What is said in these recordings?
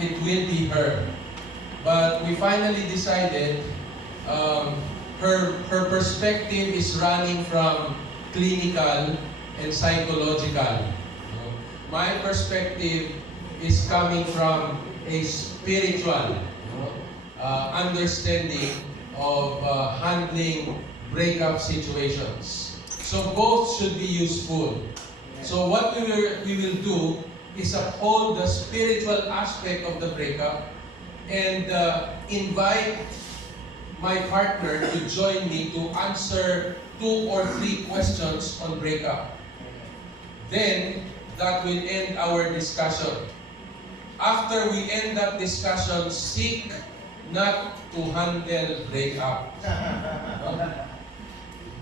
it will be her. But we finally decided her perspective is running from clinical and psychological. My perspective is coming from a spiritual understanding of handling breakup situations. So both should be useful. So what we will do is uphold the spiritual aspect of the breakup and invite my partner to join me to answer 2 or 3 questions on breakup. Then, that will end our discussion. After we end that discussion, seek not to handle breakup.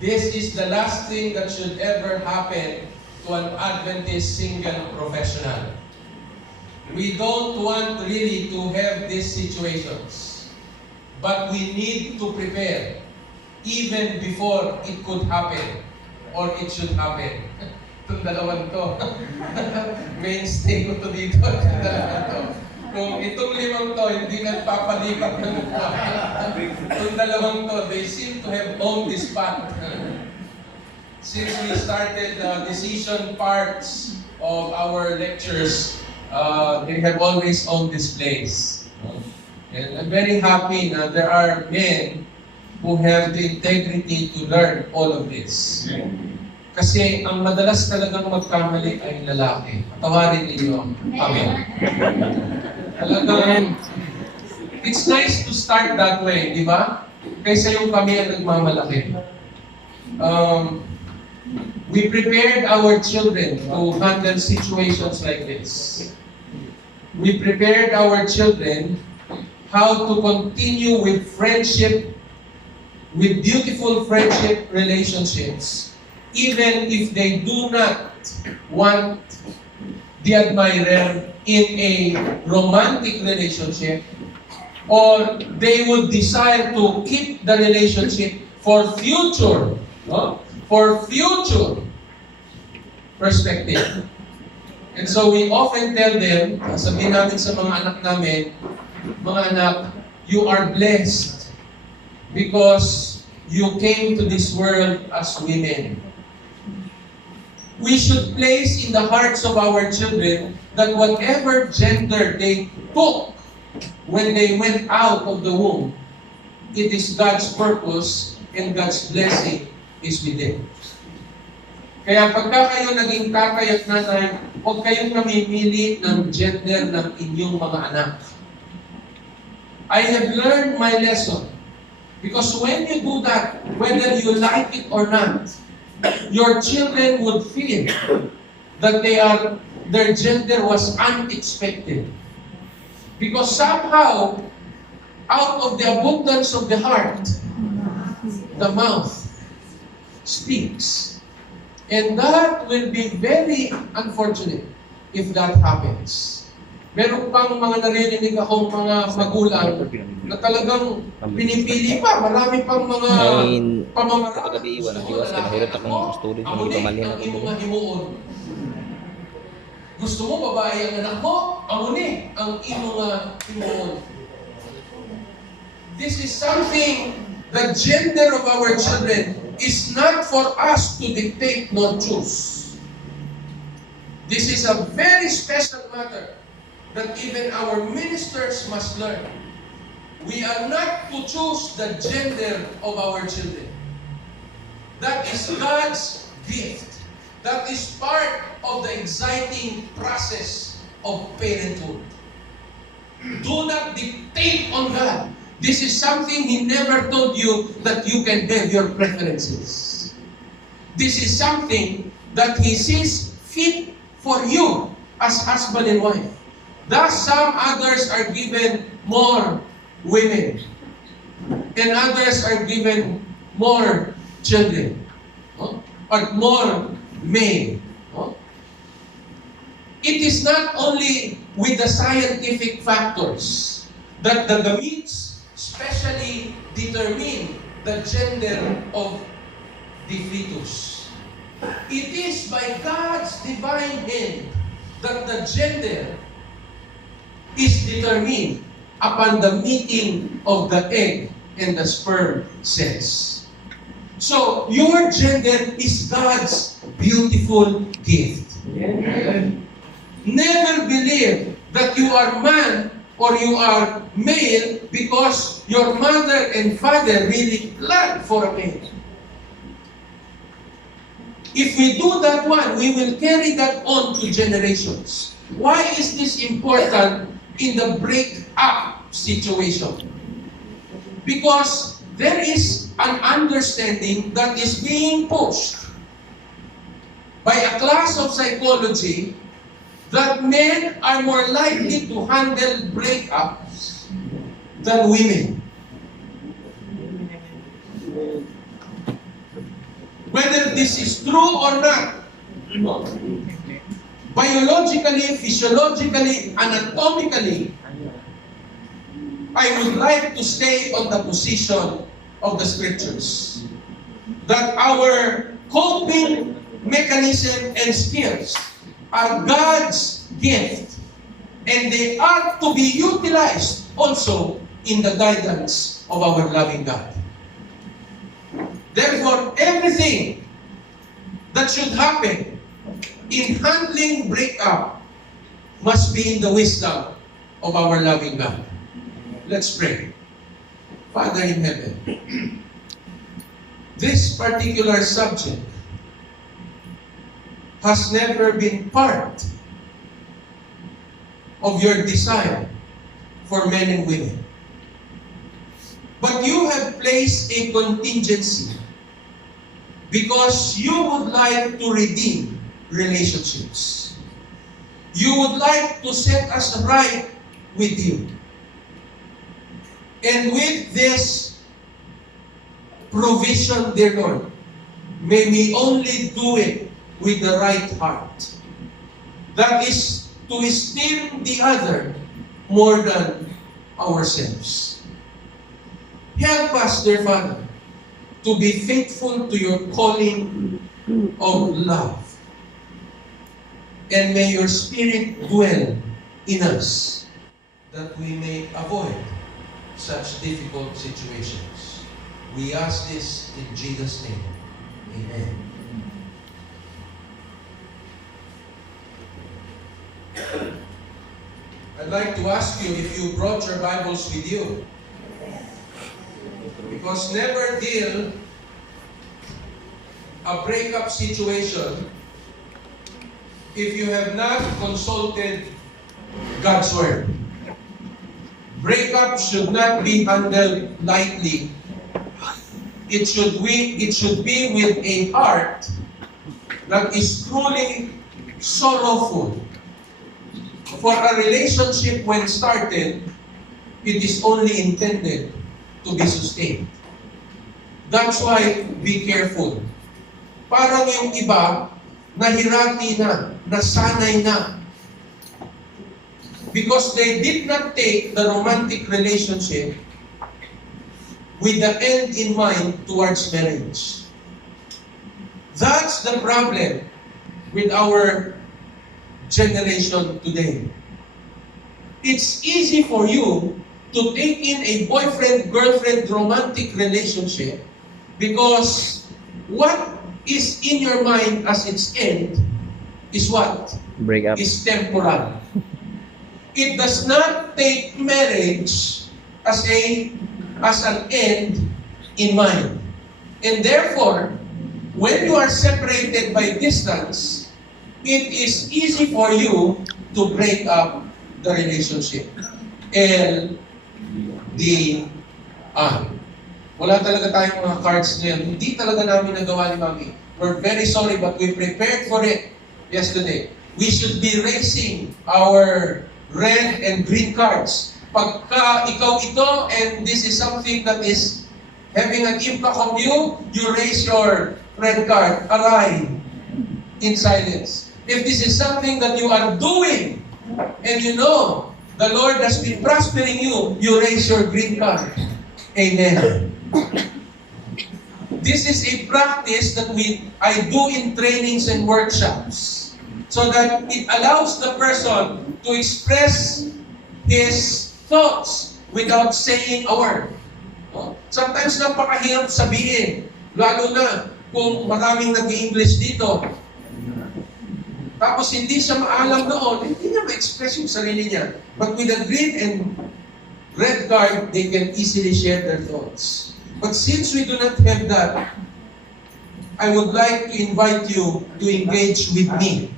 This is the last thing that should ever happen to an Adventist single professional. We don't want really to have these situations, but we need to prepare even before it could happen or it should happen. Itong dalawang to. Mainstay ko to dito. Itong dalawang to. Kung itong 5 to, hindi nagpapalipat ng mukha. Itong dalawang to, they seem to have owned this path. Since we started the decision parts of our lectures, they have always owned this place. And I'm very happy na there are men who have the integrity to learn all of this. Kasi ang madalas talagang magkamali ay lalaki. Patawarin ninyo kami. Talagang, it's nice to start that way, di ba? Kaysa yung kami ang nagmamalaki. We prepared our children to handle situations like this. We prepared our children how to continue with friendship, with beautiful friendship relationships, even if they do not want the admirer in a romantic relationship, or they would desire to keep the relationship for future, for future perspective. And so we often tell them, sabihin natin sa mga anak namin, mga anak, you are blessed because you came to this world as women. We should place in the hearts of our children that whatever gender they took when they went out of the womb, it is God's purpose and God's blessing is with them. Kaya pagka kayo naging tatay at nanay, huwag kayong namimili ng gender ng inyong mga anak. I have learned my lesson. Because when you do that, whether you like it or not, your children would feel that their gender was unexpected. Because somehow, out of the abundance of the heart, the mouth speaks. And that will be very unfortunate if that happens. Meron pang mga naririnig akong mga magulang na talagang pinipili pa. Marami pang mga pamamaraan. Paggabi iwan, nag-iwas ka, nahulot akong student, hindi pa mali na imo nga himuon. Gusto mo babae ang anak mo? Amuni ang imo nga himuon. This is something, the gender of our children is not for us to dictate nor choose. This is a very special matter that even our ministers must learn. We are not to choose the gender of our children. That is God's gift. That is part of the exciting process of parenthood. Do not dictate on God. This is something He never told you that you can have your preferences. This is something that He sees fit for you as husband and wife. Thus, some others are given more women, and others are given more children, or more men. It is not only with the scientific factors that the gametes specially determine the gender of the fetus. It is by God's divine hand that the gender is is determined upon the meeting of the egg and the sperm cells. So, your gender is God's beautiful gift. Never believe that you are man or you are male because your mother and father really planned for a male. If we do that one, we will carry that on to generations. Why is this important in the break-up situation? Because there is an understanding that is being pushed by a class of psychology that men are more likely to handle breakups than women. Whether this is true or not, biologically, physiologically, anatomically, I would like to stay on the position of the scriptures that our coping mechanism and skills are God's gift, and they are to be utilized also in the guidance of our loving God. Therefore, everything that should happen in handling breakup must be in the wisdom of our loving God. Let's pray. Father in heaven, this particular subject has never been part of your desire for men and women. But you have placed a contingency because you would like to redeem relationships. You would like to set us right with you. And with this provision, dear Lord, may we only do it with the right heart. That is to esteem the other more than ourselves. Help us, dear Father, to be faithful to your calling of love. And may your Spirit dwell in us that we may avoid such difficult situations. We ask this in Jesus' name. Amen. I'd like to ask you if you brought your Bibles with you. Because never deal a breakup situation if you have not consulted God's Word. Breakup should not be handled lightly. It should be with a heart that is truly sorrowful. For a relationship when started, it is only intended to be sustained. That's why be careful. Parang yung iba, nahirati na, nasanay na. Because they did not take the romantic relationship with the end in mind towards marriage. That's the problem with our generation today. It's easy for you to take in a boyfriend-girlfriend romantic relationship because what is in your mind as its end is what? Breakup. Is temporal. It does not take marriage as an end in mind. And therefore, when you are separated by distance, it is easy for you to break up the relationship. Wala talaga tayong mga cards ngayon. Hindi talaga namin nagawa ni Mami. We're very sorry, but we prepared for it yesterday. We should be raising our red and green cards. Pagka ikaw ito, and this is something that is having an impact on you, you raise your red card, aray, in silence. If this is something that you are doing, and you know the Lord has been prospering you, you raise your green card. Amen. This is a practice that I do in trainings and workshops, so that it allows the person to express His thoughts without saying a word. No? Sometimes napakahirap sabihin, lalo na kung maraming nag-English dito. Tapos hindi siya maalam noon, hindi niya ma-express yung sarili niya. But with a green and red card, they can easily share their thoughts. But since we do not have that, I would like to invite you to engage with me.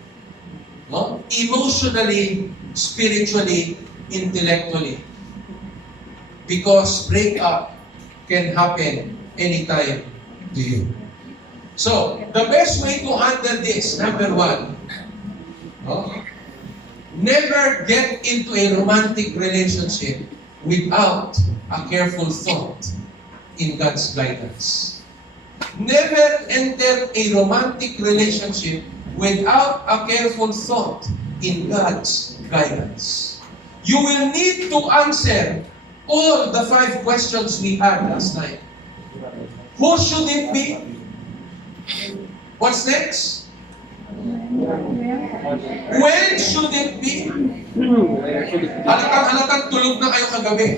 No? Emotionally, spiritually, intellectually. Because breakup can happen anytime to you. So, the best way to handle this, number one, never get into a romantic relationship without a careful thought in God's guidance. Never enter a romantic relationship without a careful thought in God's guidance. You will need to answer all the 5 questions we had last night. Who should it be? What's next? When should it be? Halatang tulog na kayo kagabi.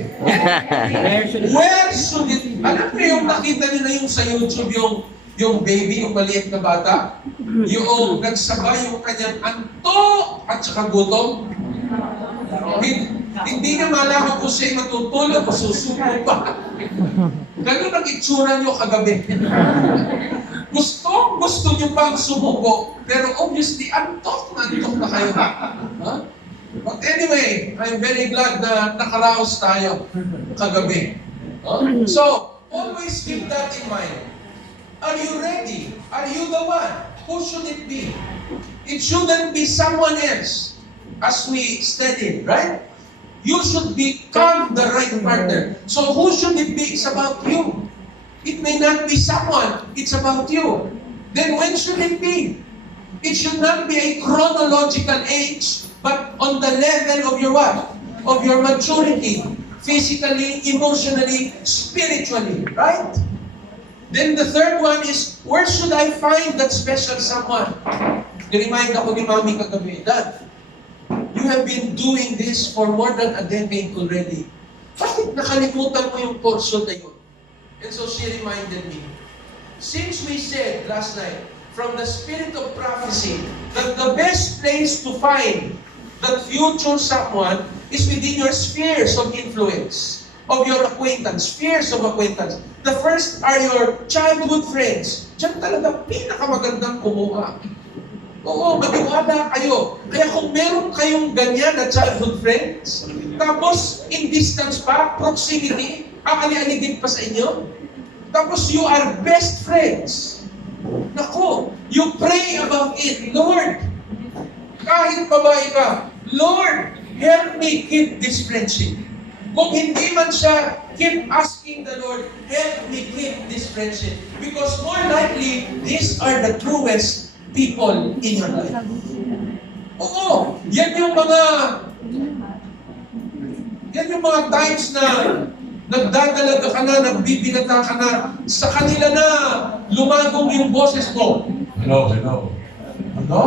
Where should it be? Alam mo yung nakita nyo na yung sa YouTube, yung baby, yung maliit na bata? Yung nagsabay yung kanyang antok at saka gutom? Hindi niya malaman kung siya'y matutulog o susuko pa. Ganun ang itsura niyo kagabi. Gusto niyo pang sumuko, pero obviously, antok na kayo. Huh? But anyway, I'm very glad na nakaraos tayo kagabi. Huh? So, always keep that in mind. Are you ready? Are you the one? Who should it be? It shouldn't be someone else, as we studied, right? You should become the right partner. So who should it be? It's about you. It may not be someone. It's about you. Then when should it be? It should not be a chronological age, but on the level of your what? Of your maturity. Physically, emotionally, spiritually. Right? Then the third one is, where should I find that special someone? Niremind ako ni Mami kagabi, Dad, you have been doing this for more than a decade already. Bakit nakalimutan mo yung portion na yun? And so she reminded me. Since we said last night, from the spirit of prophecy, that the best place to find that future someone is within your spheres of influence, of your acquaintance, spheres of acquaintance. The first are your childhood friends. Diyan talaga pinakamagandang kumuha. Oo, maniwala kayo. Kaya kung meron kayong ganyan na childhood friends, tapos in distance pa, proximity, aali-aligid pa sa inyo, tapos you are best friends. Naku, you pray about it. Lord, kahit babae ka, Lord, help me keep this friendship. Kung hindi man siya, keep asking the Lord, help me keep this friendship. Because more likely, these are the truest people in your life. Oo, yan yung mga times na nagdadalaga ka na, nagbibinata ka na, sa kanila na lumagong yung boses mo. Hello. Ano?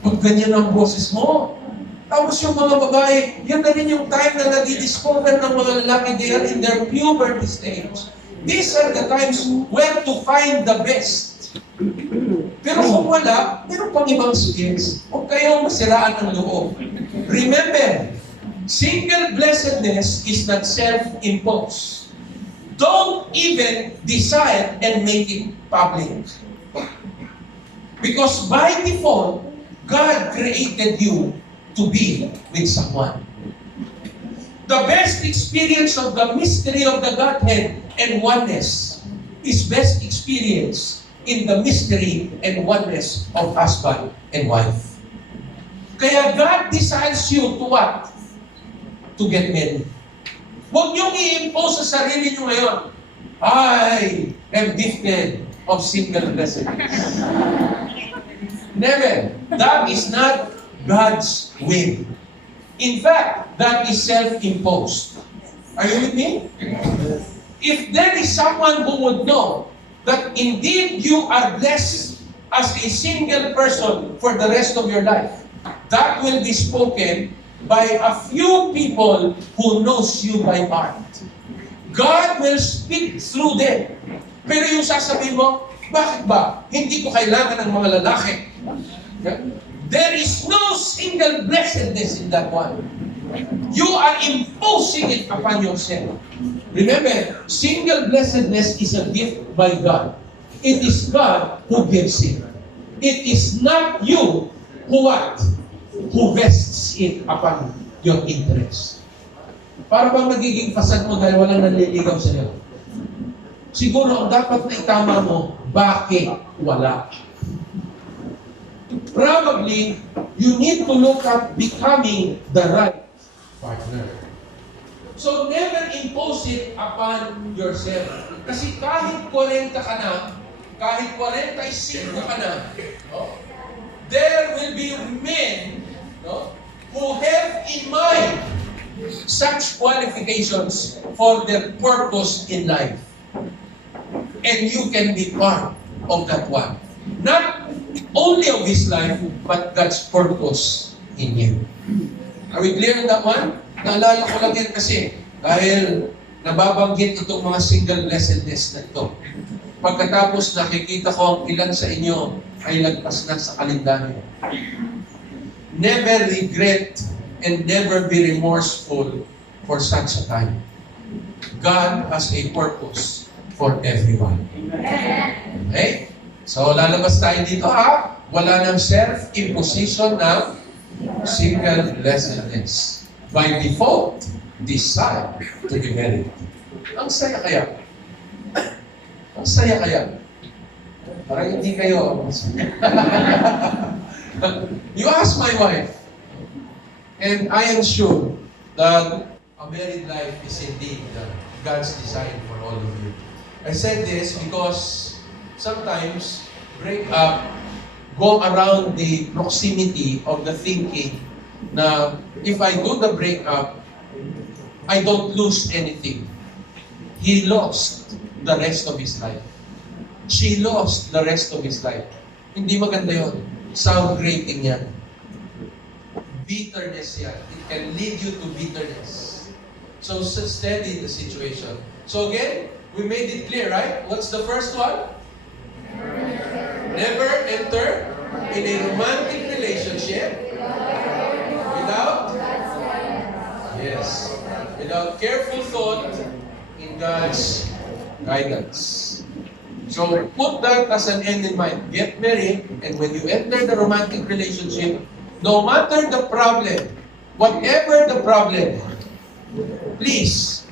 Pag ganyan ang boses mo. Tapos yung mga babae, yan na rin yung time na nadi-discover ng mga lalaki, they are in their puberty stage. These are the times where to find the best. Pero kung wala, meron pang ibang skills. Huwag kayong masiraan ng loob. Remember, single blessedness is not self-imposed. Don't even decide and make it public. Because by default, God created you to be with someone. The best experience of the mystery of the Godhead and oneness is best experience in the mystery and oneness of husband and wife. Kaya God decides you to what? To get married. Huwag niyong i-impose sa sarili niyo ngayon, I am gifted of single blessedness. Never. That is not God's will. In fact, that is self-imposed. Are you with me? If there is someone who would know that indeed you are blessed as a single person for the rest of your life, that will be spoken by a few people who knows you by heart. God will speak through them. Pero yung sasabihin mo, bakit ba? Hindi ko kailangan ng mga lalaki. There is no single blessedness in that one. You are imposing it upon yourself. Remember, single blessedness is a gift by God. It is God who gives it. It is not you who what? Who vests it upon your interest. Para bang nagiging fasad mo dahil walang nanliligaw sa'yo? Siguro ang dapat na itama mo, bakit wala? Probably, you need to look at becoming the right partner. So never impose it upon yourself. Kasi kahit 40 ka na, kahit 45 ka na, no, there will be men, no, who have in mind such qualifications for their purpose in life. And you can be part of that one. Not only of his life, but God's purpose in you. Are we clear on that one? Naalala ko lang yan kasi dahil nababanggit itong mga single blessedness na ito. Pagkatapos nakikita ko ang ilan sa inyo ay lagpas na sa kalendaryo. Never regret and never be remorseful for such a time. God has a purpose for everyone. Okay? So, lalabas tayo dito ha. Wala ng self-imposition ng single blessedness. By default, decide to be married. Ang saya kaya? Ang saya kaya? Parang hindi kayo. You ask my wife, and I am sure that a married life is indeed God's design for all of you. I said this because sometimes breakup go around the proximity of the thinking na if I do the breakup, I don't lose anything. He lost the rest of his life. She lost the rest of his life. Hindi maganda yun. Sound grating yan. Bitterness yan. It can lead you to bitterness. So steady the situation. So again, we made it clear, right? What's the first one? Never enter in a romantic relationship without without careful thought in God's guidance. So put that as an end in mind. Get married, and when you enter the romantic relationship, no matter the problem, whatever the problem, please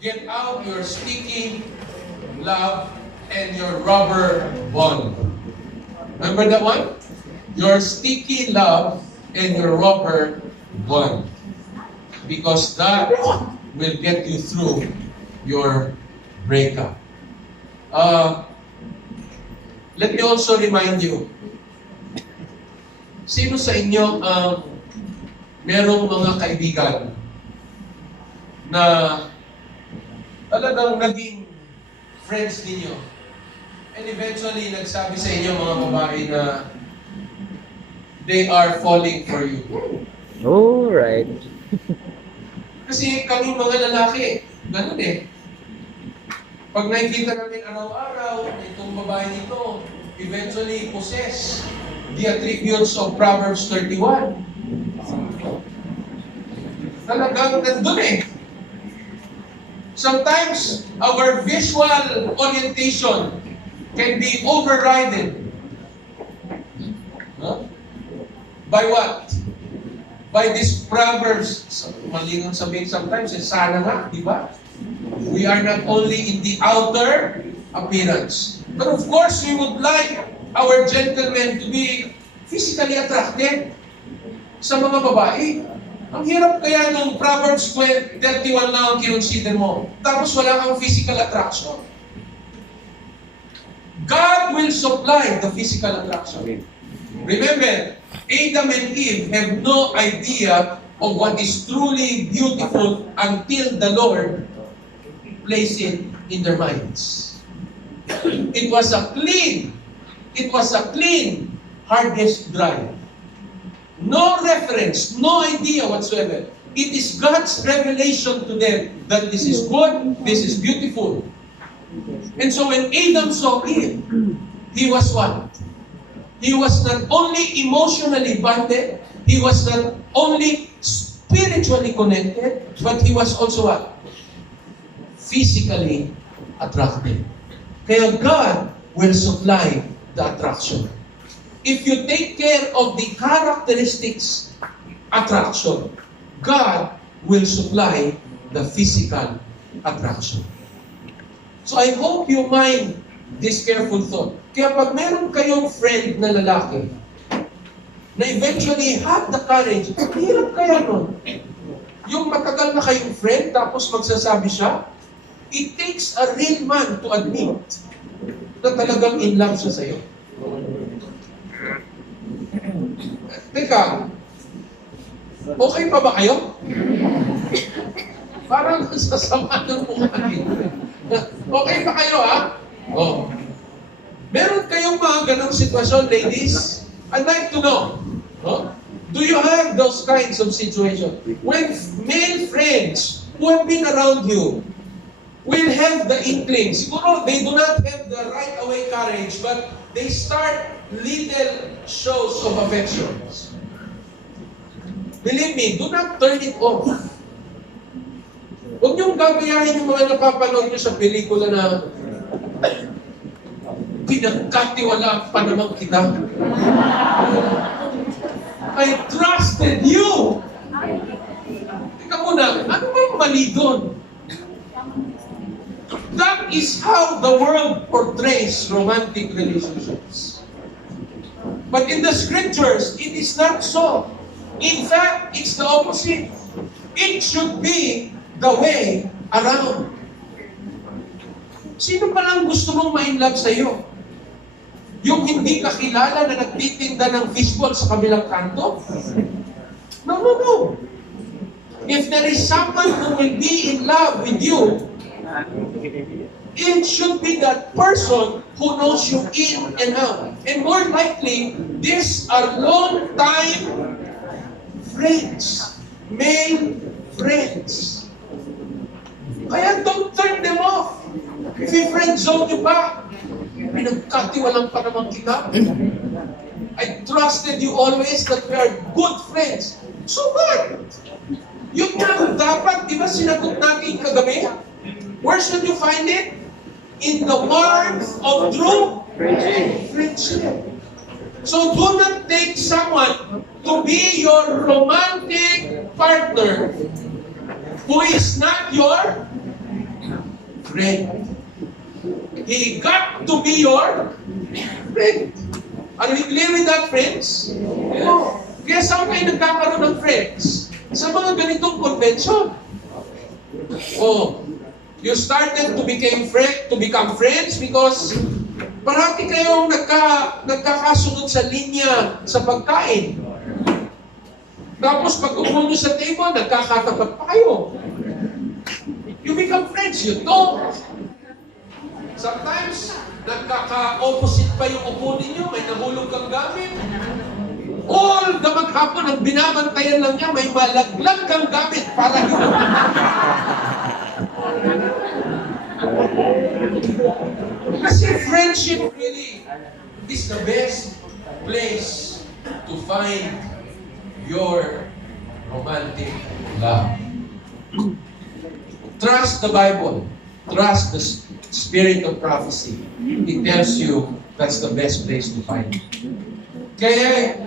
get out your sticky love and your rubber bond. Remember that one? Your sticky love and your rubber bond. Because that will get you through your breakup. Let me also remind you, sino sa inyo ang merong mga kaibigan na talagang naging friends ninyo and eventually nagsabi sa inyo mga babae na they are falling for you? Alright. Kasi kami mga lalaki, ganun eh. Pag nakikita namin araw-araw, itong babae nito, eventually possess the attributes of Proverbs 31. Talagang nandun eh. Sometimes, our visual orientation can be overridden. Huh? By what? By these Proverbs. Malingang sabihin sometimes, sana nga, di ba? We are not only in the outer appearance, but of course, we would like our gentlemen to be physically attracted sa mga babae. Ang hirap kaya nung Proverbs 31 lang ang kinonsider mo, tapos wala kang physical attraction. God will supply the physical attraction. Remember, Adam and Eve have no idea of what is truly beautiful until the Lord placed it in their minds. It was a clean hard disk drive. No reference, no idea whatsoever. It is God's revelation to them that this is good, this is beautiful. And so when Adam saw Eve, he was what? He was not only emotionally bonded, he was not only spiritually connected, but he was also what? Physically attracted. Kaya God will supply the attraction. If you take care of the characteristics attraction, God will supply the physical attraction. So I hope you mind this careful thought. Kaya pag meron kayong friend na lalaki, na eventually have the courage, hirap kaya nun. Yung matagal na kayong friend, tapos magsasabi siya, it takes a real man to admit na talagang in love siya sa'yo. Teka, okay pa ba kayo? Parang sasama ng mukha nito. Okay pa kayo, ha? Oh. Meron kayong mga ganong sitwasyon, ladies? I'd like to know. No? Do you have those kinds of situations? When male friends who have been around you will have the inkling. Siguro, they do not have the right away courage, but they start little shows of affection. Believe me, do not turn it off. Huwag niyong gagayahin yung mga napapanood niyo sa pelikula na pinagkatiwala pa naman kita. I trusted you! Teka muna, ano bang mali doon? That is how the world portrays romantic relationships. But in the scriptures, it is not so. In fact, it's the opposite. It should be the way around. Sino pa lang gusto mong ma-inlove sa'yo? Yung hindi kakilala na nagtitinda ng fishball sa kabilang kanto? No, no, no. If there is someone who will be in love with you, it should be that person who knows you in and out. And more likely, these are long-time friends. Male friends. Kaya don't turn them off. If you friend zone you pa, pinagkatiwalang pa naman kita. I trusted you always that we are good friends. So what? Yun nga, dapat, di ba sinagot natin kagabi? Where should you find it? In the warmth of true friendship. So do not take someone to be your romantic partner who is not your friend. He got to be your friend. Are we clear with that, friends? No. Kaya saan kayo nagkakaroon ng friends? Sa mga ganitong convention. Oh, you started to become friends because parati kayong nagkakasunod sa linya sa pagkain. Tapos pag upo nyo sa table, nagkakatapat pa kayo. You become friends, you talk. Sometimes, nagkaka-opposite pa yung upo ninyo, may nahulog kang gamit. All the maghapon, ang binabantayan lang niya, may malaglag kang gamit para yun. Kasi friendship really is the best place to find your romantic love. Trust the Bible. Trust the spirit of prophecy. It tells you that's the best place to find it. Kaya,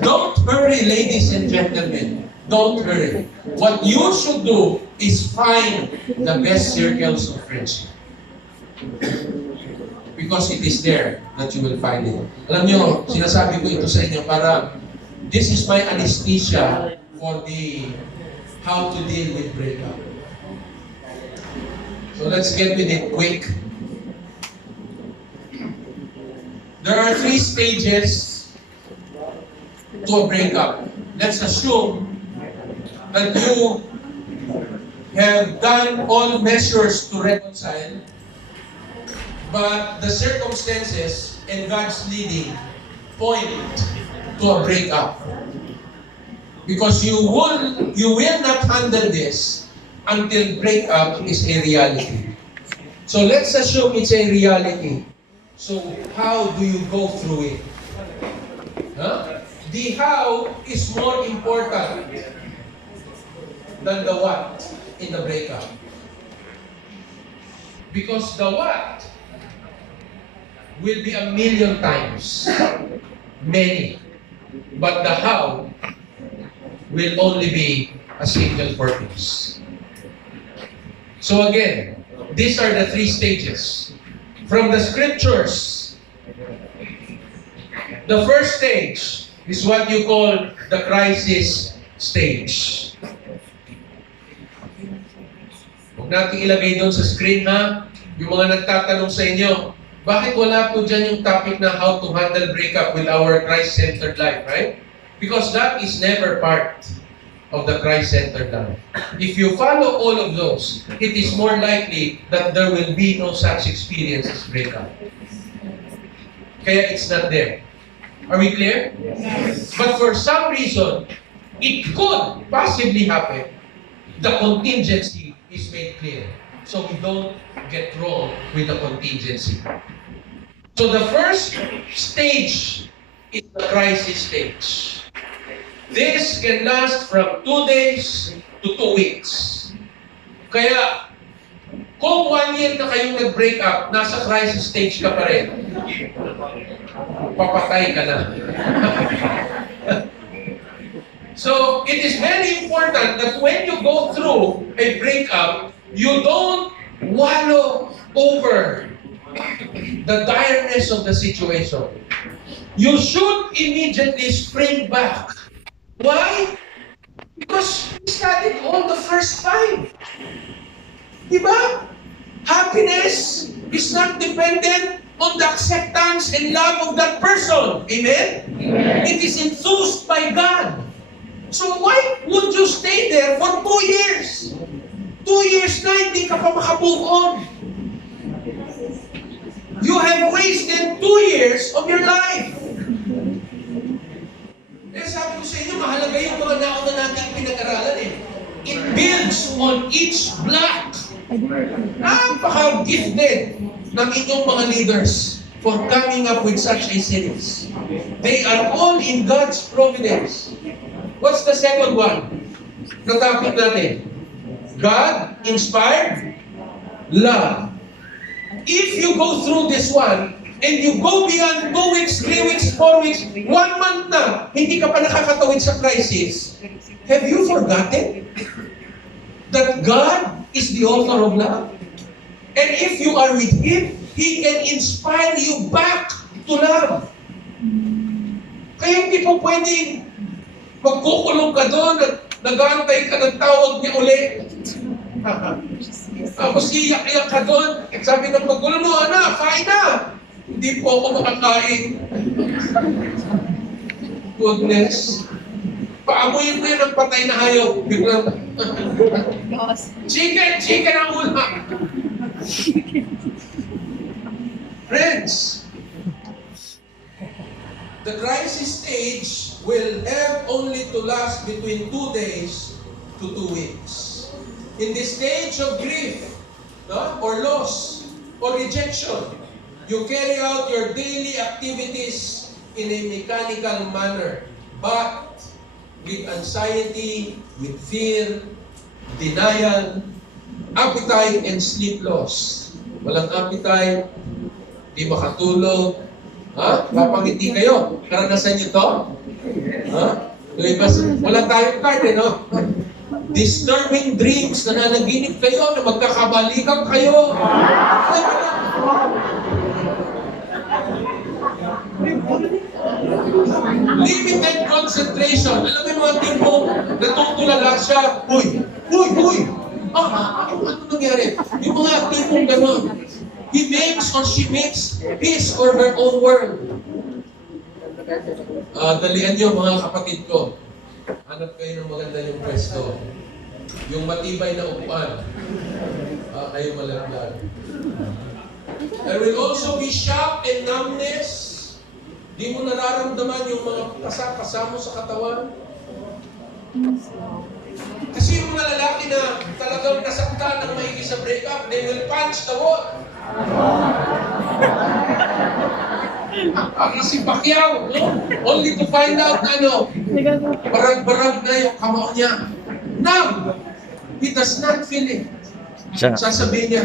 don't hurry, ladies and gentlemen. Don't hurry. What you should do is find the best circles of friendship. Because it is there that you will find it. Alam nyo, sinasabi ko ito sa inyo para this is my anesthesia for the how to deal with breakup. So let's get with it quick. There are 3 stages to a breakup. Let's assume that you have done all measures to reconcile, but the circumstances and God's leading point to a breakup. Because you will not handle this until breakup is a reality. So let's assume it's a reality. So how do you go through it? Huh? The how is more important than the what in the breakup. Because the what will be a million times many. But the how will only be a single purpose. So again, these are the three stages. From the scriptures, the first stage is what you call the crisis stage. Huwag natin ilagay doon sa screen ha, yung mga nagtatanong sa inyo, bakit wala po dyan yung topic na how to handle breakup with our Christ-centered life, right? Because that is never part of the Christ-centered life. If you follow all of those, it is more likely that there will be no such experience as breakup. Kaya it's not there. Are we clear? Yes. But for some reason, it could possibly happen. The contingency is made clear. So we don't get wrong with the contingency. So the first stage is the crisis stage. This can last from 2 days to 2 weeks. Kaya, kung 1 year na kayong nag-break up, nasa crisis stage ka pa rin. Papatay ka na. So, it is very important that when you go through a breakup, you don't wallow over the direness of the situation. You should immediately spring back. Why? Because we studied all the first 5. Diba? Happiness is not dependent on the acceptance and love of that person. Amen? Amen. It is enthused by God. So why would you stay there for 2 years? 2 years na hindi ka pa makamove on. You have wasted 2 years of your life. Eh, sabi ko sa inyo, mahalaga yung mga nauna nating pinag-aralan eh. It builds on each block. Napaka-gifted ng inyong mga leaders for coming up with such a series. They are all in God's providence. What's the second one? Na topic natin. God-inspired love. If you go through this one, and you go beyond 2 weeks, 3 weeks, 4 weeks, 1 month na, hindi ka pa nakakatawid sa crisis, have you forgotten that God is the author of love? And if you are with Him, He can inspire you back to love. Kaya hindi po pwedeng magkukulong ka doon at nag-aantay ka ng tawag niya uli. Tapos iyak-iyak ka doon. Sabi ng magulo mo, anak, kain na. Hindi po ako makakain. Goodness. Paamuyin mo yun ang patay na hayop. Biglang, chicken ang ulam. Friends, the crisis stage will have only to last between 2 days to 2 weeks. In the stage of grief, no, or loss, or rejection, you carry out your daily activities in a mechanical manner, but with anxiety, with fear, denial, appetite, and sleep loss. Walang appetite, di makatulog, ha? Papangiti kayo. Karanasan nyo to? Ha? Wala tayong card, eh, no? Disturbing dreams, na nanaginip kayo, na magkakabalikan kayo. Limited concentration. Alam mo yung mga tipong natutulala siya. Uy! Ano nangyari? Yung mga tipong gano'n. He makes or she makes his or her own world. Dalian nyo mga kapatid ko. Hanap kayo ng maganda yung pwesto. Yung matibay na upuan. Kayo malaglag. There will also be shock and numbness. Di mo nararamdaman yung mga pasa mo sa katawan. Kasi yung mga lalaki na talagang nasaktan ng maigi sa breakup, they will punch the wall. Parang si Pacquiao, no? Only to find out, barag-barag na yung kamao niya. Now, he does not feel it. Sasabihin niya,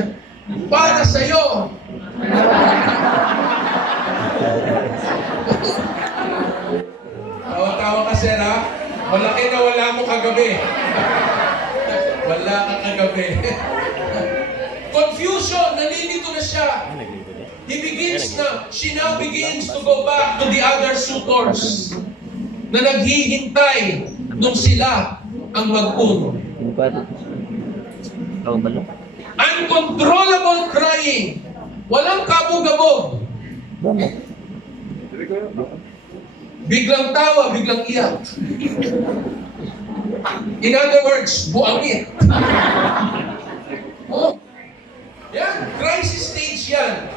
para sa'yo. Tawa-tawa ka, sir, ha? Malaki na wala mo kagabi. Wala ka kagabi. Confusion, nalilito na siya. She now begins to go back to the other suitors na naghihintay nung sila ang mag-un. Uncontrollable crying. Walang kabog-abog. Biglang tawa, biglang iyak. In other words, buangit. Oh. Yan, crisis stage yan.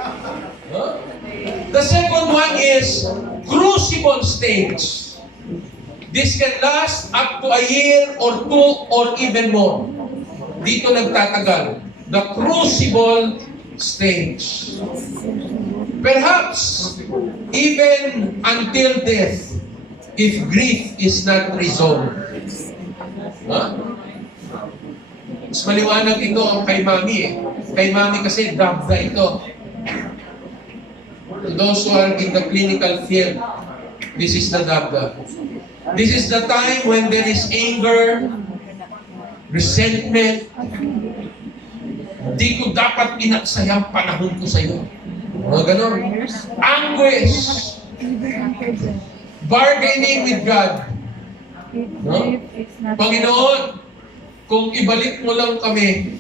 Huh? The second one is crucible stage. This can last up to a year or two or even more. Dito nagtatagal. The crucible stage. Perhaps even until death if grief is not resolved. Huh? Mas maliwanag ito ang kay Mami eh. Kay Mami kasi dabda ito. To those who are in the clinical field, this is the dabda. This is the time when there is anger, resentment. Di ko dapat inaksayang panahon ko sa iyo. Mga ganon. Anguish. Bargaining with God. No? Panginoon, kung ibalik mo lang kami,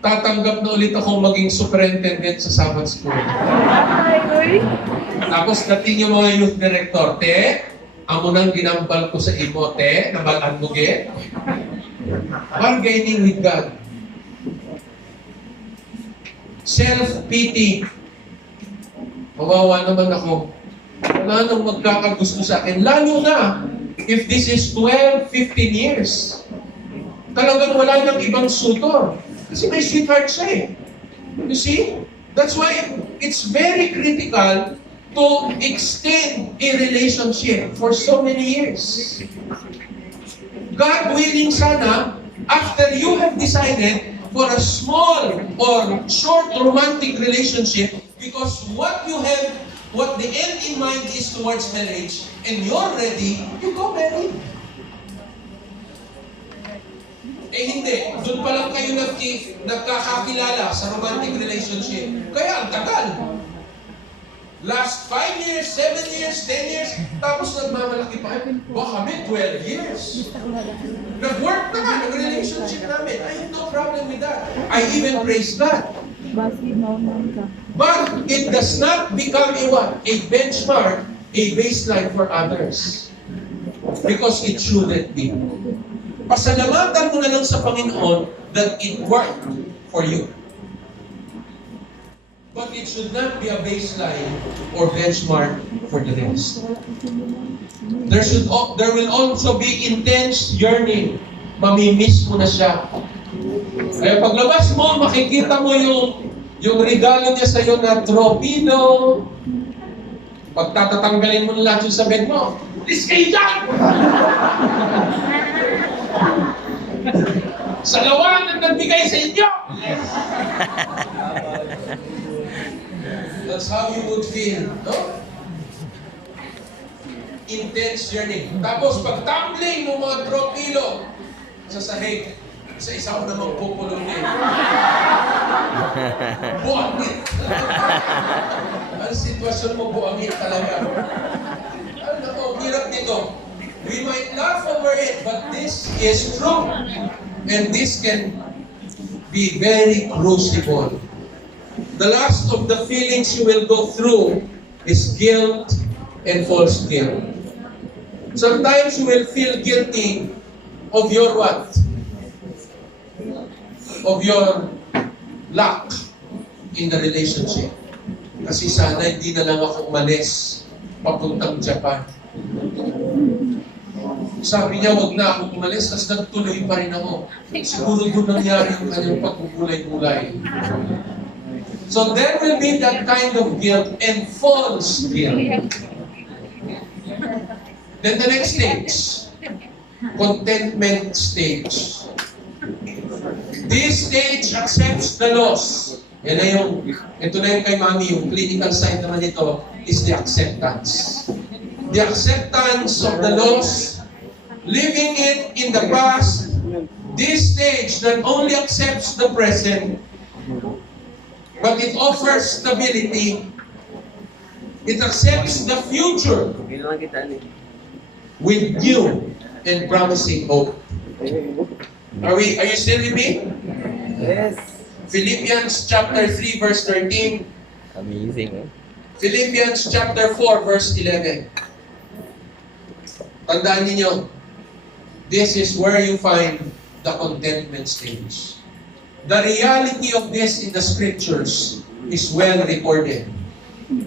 tatanggap na ulit ako maging superintendent sa Sabbath School. Tapos dating yung mga youth director, te, amo nang ginambal ko sa imo, te, nabalaan mo, ge. Bargaining with God. Self-pity. Kawawa naman ako. Wala nang magkakagusto sa akin. Lalo na, if this is 12, 15 years. Talagang wala nang ibang sutor. Kasi may sweetheart siya eh. You see? That's why it's very critical to extend a relationship for so many years. God willing sana, after you have decided for a small or short romantic relationship, because what the end in mind is towards marriage, and you're ready, you go married. Eh hindi, doon pa lang kayo nagkakakilala sa romantic relationship. Kaya ang tagal. Last 5 years, 7 years, 10 years, tapos nagmamalaki pa. Baka kami 12 years. Nag-work na nga, nag-relationship namin. I have no problem with that. I even praise God. But it does not become a what? A benchmark, a baseline for others. Because it shouldn't be. Pasalamatan mo na lang sa Panginoon that it worked for you. But it should not be a baseline or benchmark for the rest. There will also be intense yearning. Mamimiss mo na siya. Kaya paglabas mo, makikita mo yung regalo niya sa iyo na tropido. Pagtatatanggalin mo na lahat yung sa bed mo. Please kayo dyan! Salawan ang nagbigay sa inyo! That's how you would feel, no? Intense yearning. Tapos pag-tumbling ng mga tropilo sa sahig, isa-isa ko namang pupulunin. Buangit. Ang sitwasyon mo, buangit talaga. Ano na hirap dito. We might laugh over it, but this is true. And this can be very crucible. The last of the feelings you will go through is guilt and false guilt. Sometimes you will feel guilty of your what? Of your lack in the relationship. Kasi sana hindi na lang ako umalis papuntang Japan. Sabi niya, wag na ako umalis, tapos nagtuloy pa rin ako. Siguro doon nangyari yung kanyang pagkukulay-kulay. So there will be that kind of guilt and false guilt. Then the next stage, contentment stage. This stage accepts the loss. Yan na ito na yung kay Mami, yung clinical side naman ito is the acceptance. The acceptance of the loss, living it in the past. This stage not only accepts the present, but it offers stability. It accepts the future with new and promising hope. Are you still with me? Yes. Philippians chapter 3 verse 13. Amazing, eh? Philippians chapter 4 verse 11. Tandaan ninyo, this is where you find the contentment stage. The reality of this in the scriptures is well recorded.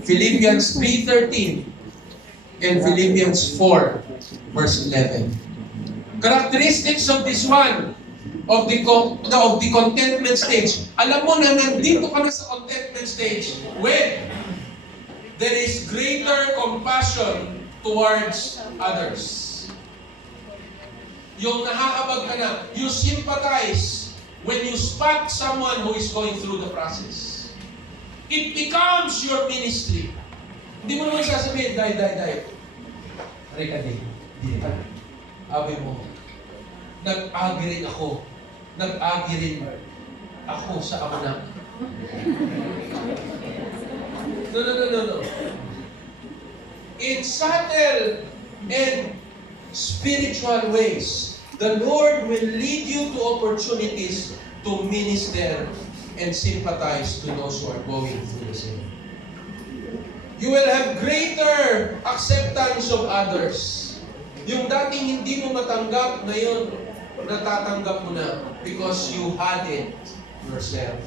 Philippians 3:13 and Philippians 4 verse 11. Characteristics of this one, of the contentment stage. Alam mo na nandito ka na sa contentment stage when there is greater compassion towards others. Yung nakakabag ka na, you sympathize when you spot someone who is going through the process. It becomes your ministry. Hindi mo naman sasabihin, die. Aray ka din. Abi mo, nag-agi rin ako. Nag-agi rin ako sa anak. No. In subtle and spiritual ways, the Lord will lead you to opportunities to minister and sympathize to those who are going through the same. You will have greater acceptance of others. Yung dating hindi mo matanggap, ngayon natatanggap mo na because you had it yourself.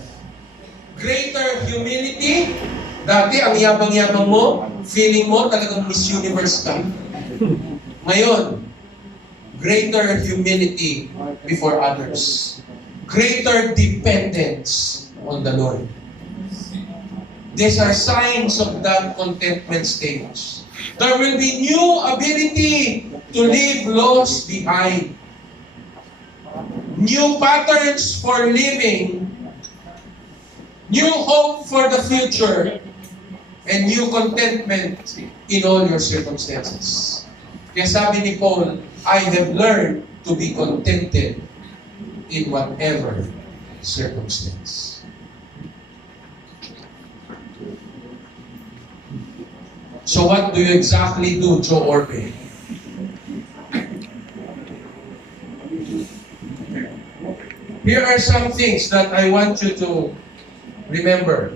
Greater humility. Dati, ang yabang-yabang mo, feeling mo talagang Miss Universe ka. Ngayon, greater humility before others. Greater dependence on the Lord. These are signs of that contentment stage. There will be new ability to leave loss behind. New patterns for living, new hope for the future, and new contentment in all your circumstances. Kaya sabi ni Paul, I have learned to be contented in whatever circumstance. So what do you exactly do, Joe Orbe? Here are some things that I want you to remember.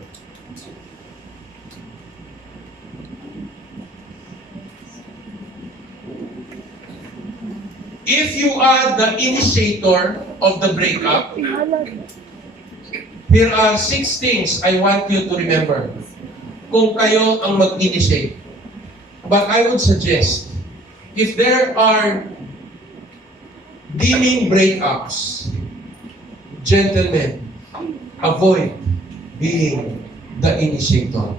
If you are the initiator of the breakup, here are 6 things I want you to remember. Kung kayo ang mag-initiate. But I would suggest, if there are dealing breakups, gentlemen, avoid being the initiator.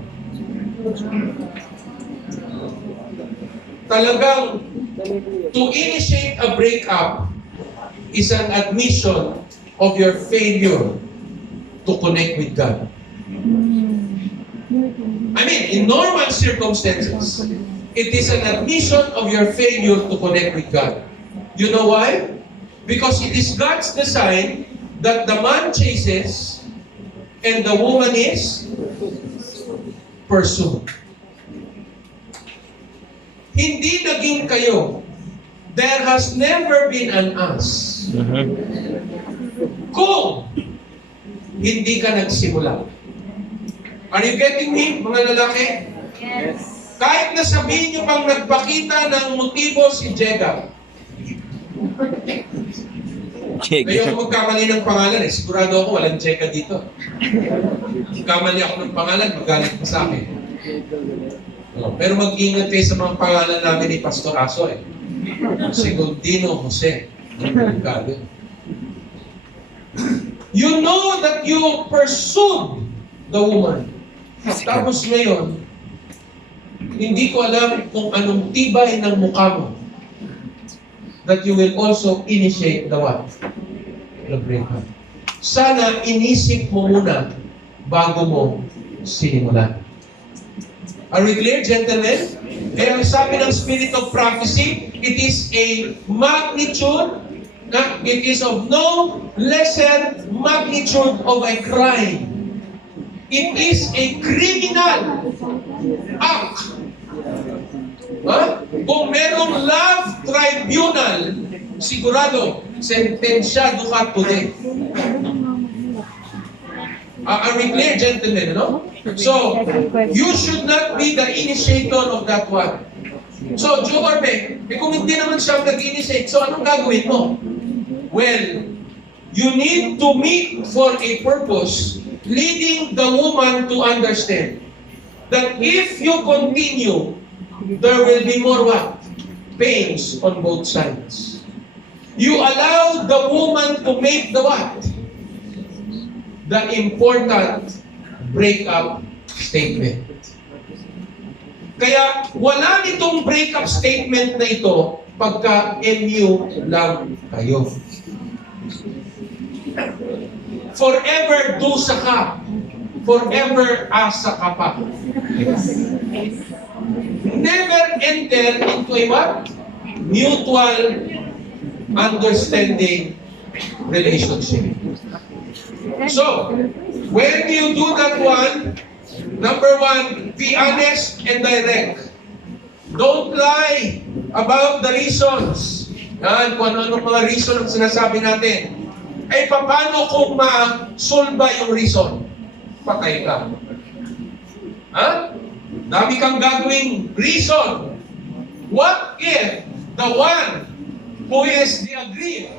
Talagang, to initiate a breakup is an admission of your failure to connect with God. I mean, in normal circumstances, it is an admission of your failure to connect with God. You know why? Because it is God's design that the man chases and the woman is pursued. Hindi naging kayo. There has never been an us. Kung hindi ka nagsimula. Are you getting me, mga lalaki? Yes. Kahit na sabihin nyo pang nagpakita ng motibo si Jega. Ngayon ako magkamali ng pangalan eh. Sigurado ako walang Jega dito. Kamali ako ng pangalan, magalit pa sa akin. Pero mag-ingat kayo sa mga pangalan namin ni Pastor Aso eh. Segundino Jose. Delikado. You know that you pursued the woman. Tapos ngayon, hindi ko alam kung anong tibay ng mukha mo that you will also initiate the what? The breakup. Sana inisip mo muna bago mo sinimulan. Are we clear, gentlemen? Kaya ang sabi ng Spirit of Prophecy, it is a magnitude, it is of no lesser magnitude of a crime. It is a criminal act. Kung merong love tribunal, sigurado, sentensyado ka today. Are we clear, gentlemen? No? So, you should not be the initiator of that one. So, Joe Orbe, kung hindi naman siya nag-initiate, so anong gagawin mo? Well, you need to meet for a purpose, leading the woman to understand that if you continue, there will be more what? Pains on both sides. You allow the woman to make the what? The important breakup statement. Kaya wala nitong breakup statement na ito pagka MU lang kayo. Forever dusa ka. Forever asa ka pa. Never enter into a what? Mutual understanding relationship. So, when you do that one, number one, be honest and direct. Don't lie about the reasons. Yan, kung ano-ano mga reason ang sinasabi natin. Ay, paano kung ma-solve yung reason? Patay ka. Ha? Dami kang gagawing reason. What if the one who is the aggrieved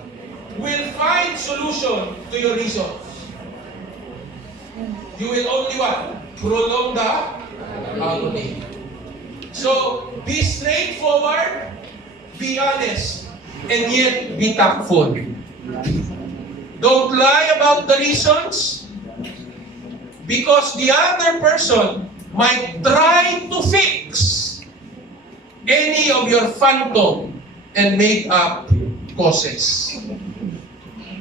will find solution to your reasons? You will only what? Prolong the agony. So, be straightforward, be honest, and yet be tactful. Don't lie about the reasons, because the other person might try to fix any of your phantom and make up causes.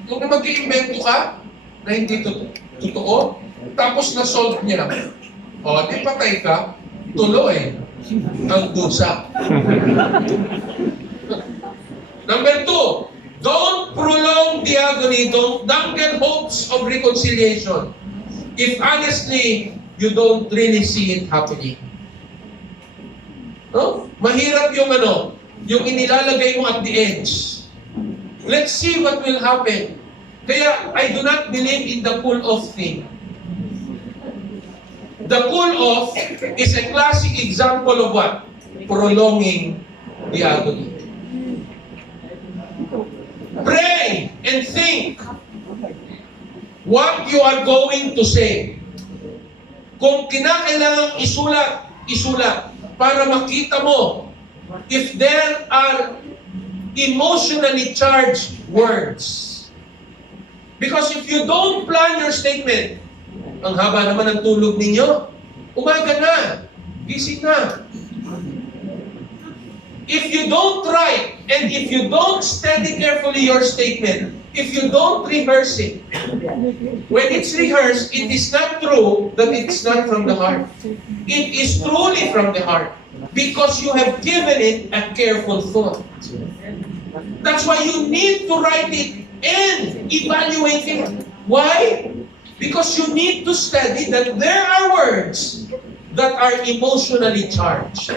Kung mag-iimbento ka na hindi totoo, tapos na-solve niya, di patay ka, tuloy ang dusa. Number two, don't prolong the agony. Don't dangle hopes of reconciliation if honestly you don't really see it happening. No? Mahirap yung inilalagay mo at the edge. Let's see what will happen. Kaya I do not believe in the cool-off thing. The cool-off is a classic example of what? Prolonging the agony. Pray and think what you are going to say. Kung kinakailangang isulat para makita mo if there are emotionally charged words. Because if you don't plan your statement, ang haba naman ng tulog ninyo, umaga na, gising na. If you don't write, and if you don't study carefully your statement, if you don't rehearse it, when it's rehearsed, it is not true that it's not from the heart. It is truly from the heart. Because you have given it a careful thought. That's why you need to write it and evaluate it. Why? Because you need to study that there are words that are emotionally charged.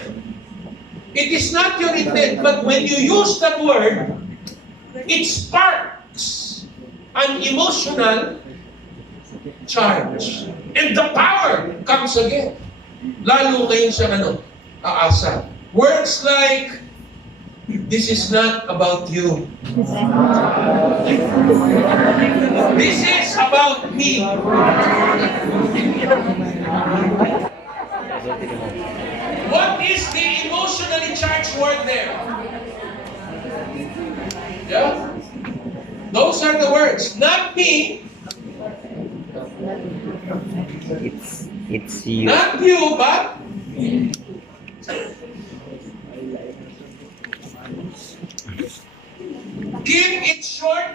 It is not your intent, but when you use that word, it sparks an emotional charge. And the power comes again. Lalo ngayon siya aasa. Words like, this is not about you. This is about me. What is the emotionally charged word there? Yeah? Those are the words. Not me, It's you. not you, but keep it short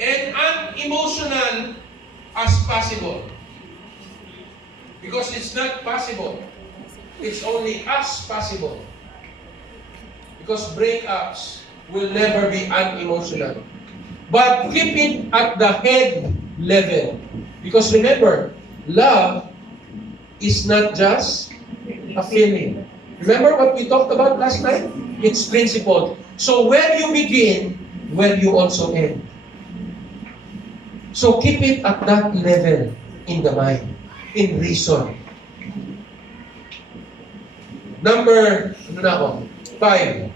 and unemotional as possible. Because it's not possible. It's only as possible. Because breakups will never be unemotional. But keep it at the head level. Because remember, love is not just a feeling. Remember what we talked about last night? It's principle. So where you begin, where you also end. So keep it at that level in the mind, in reason. Number, 5.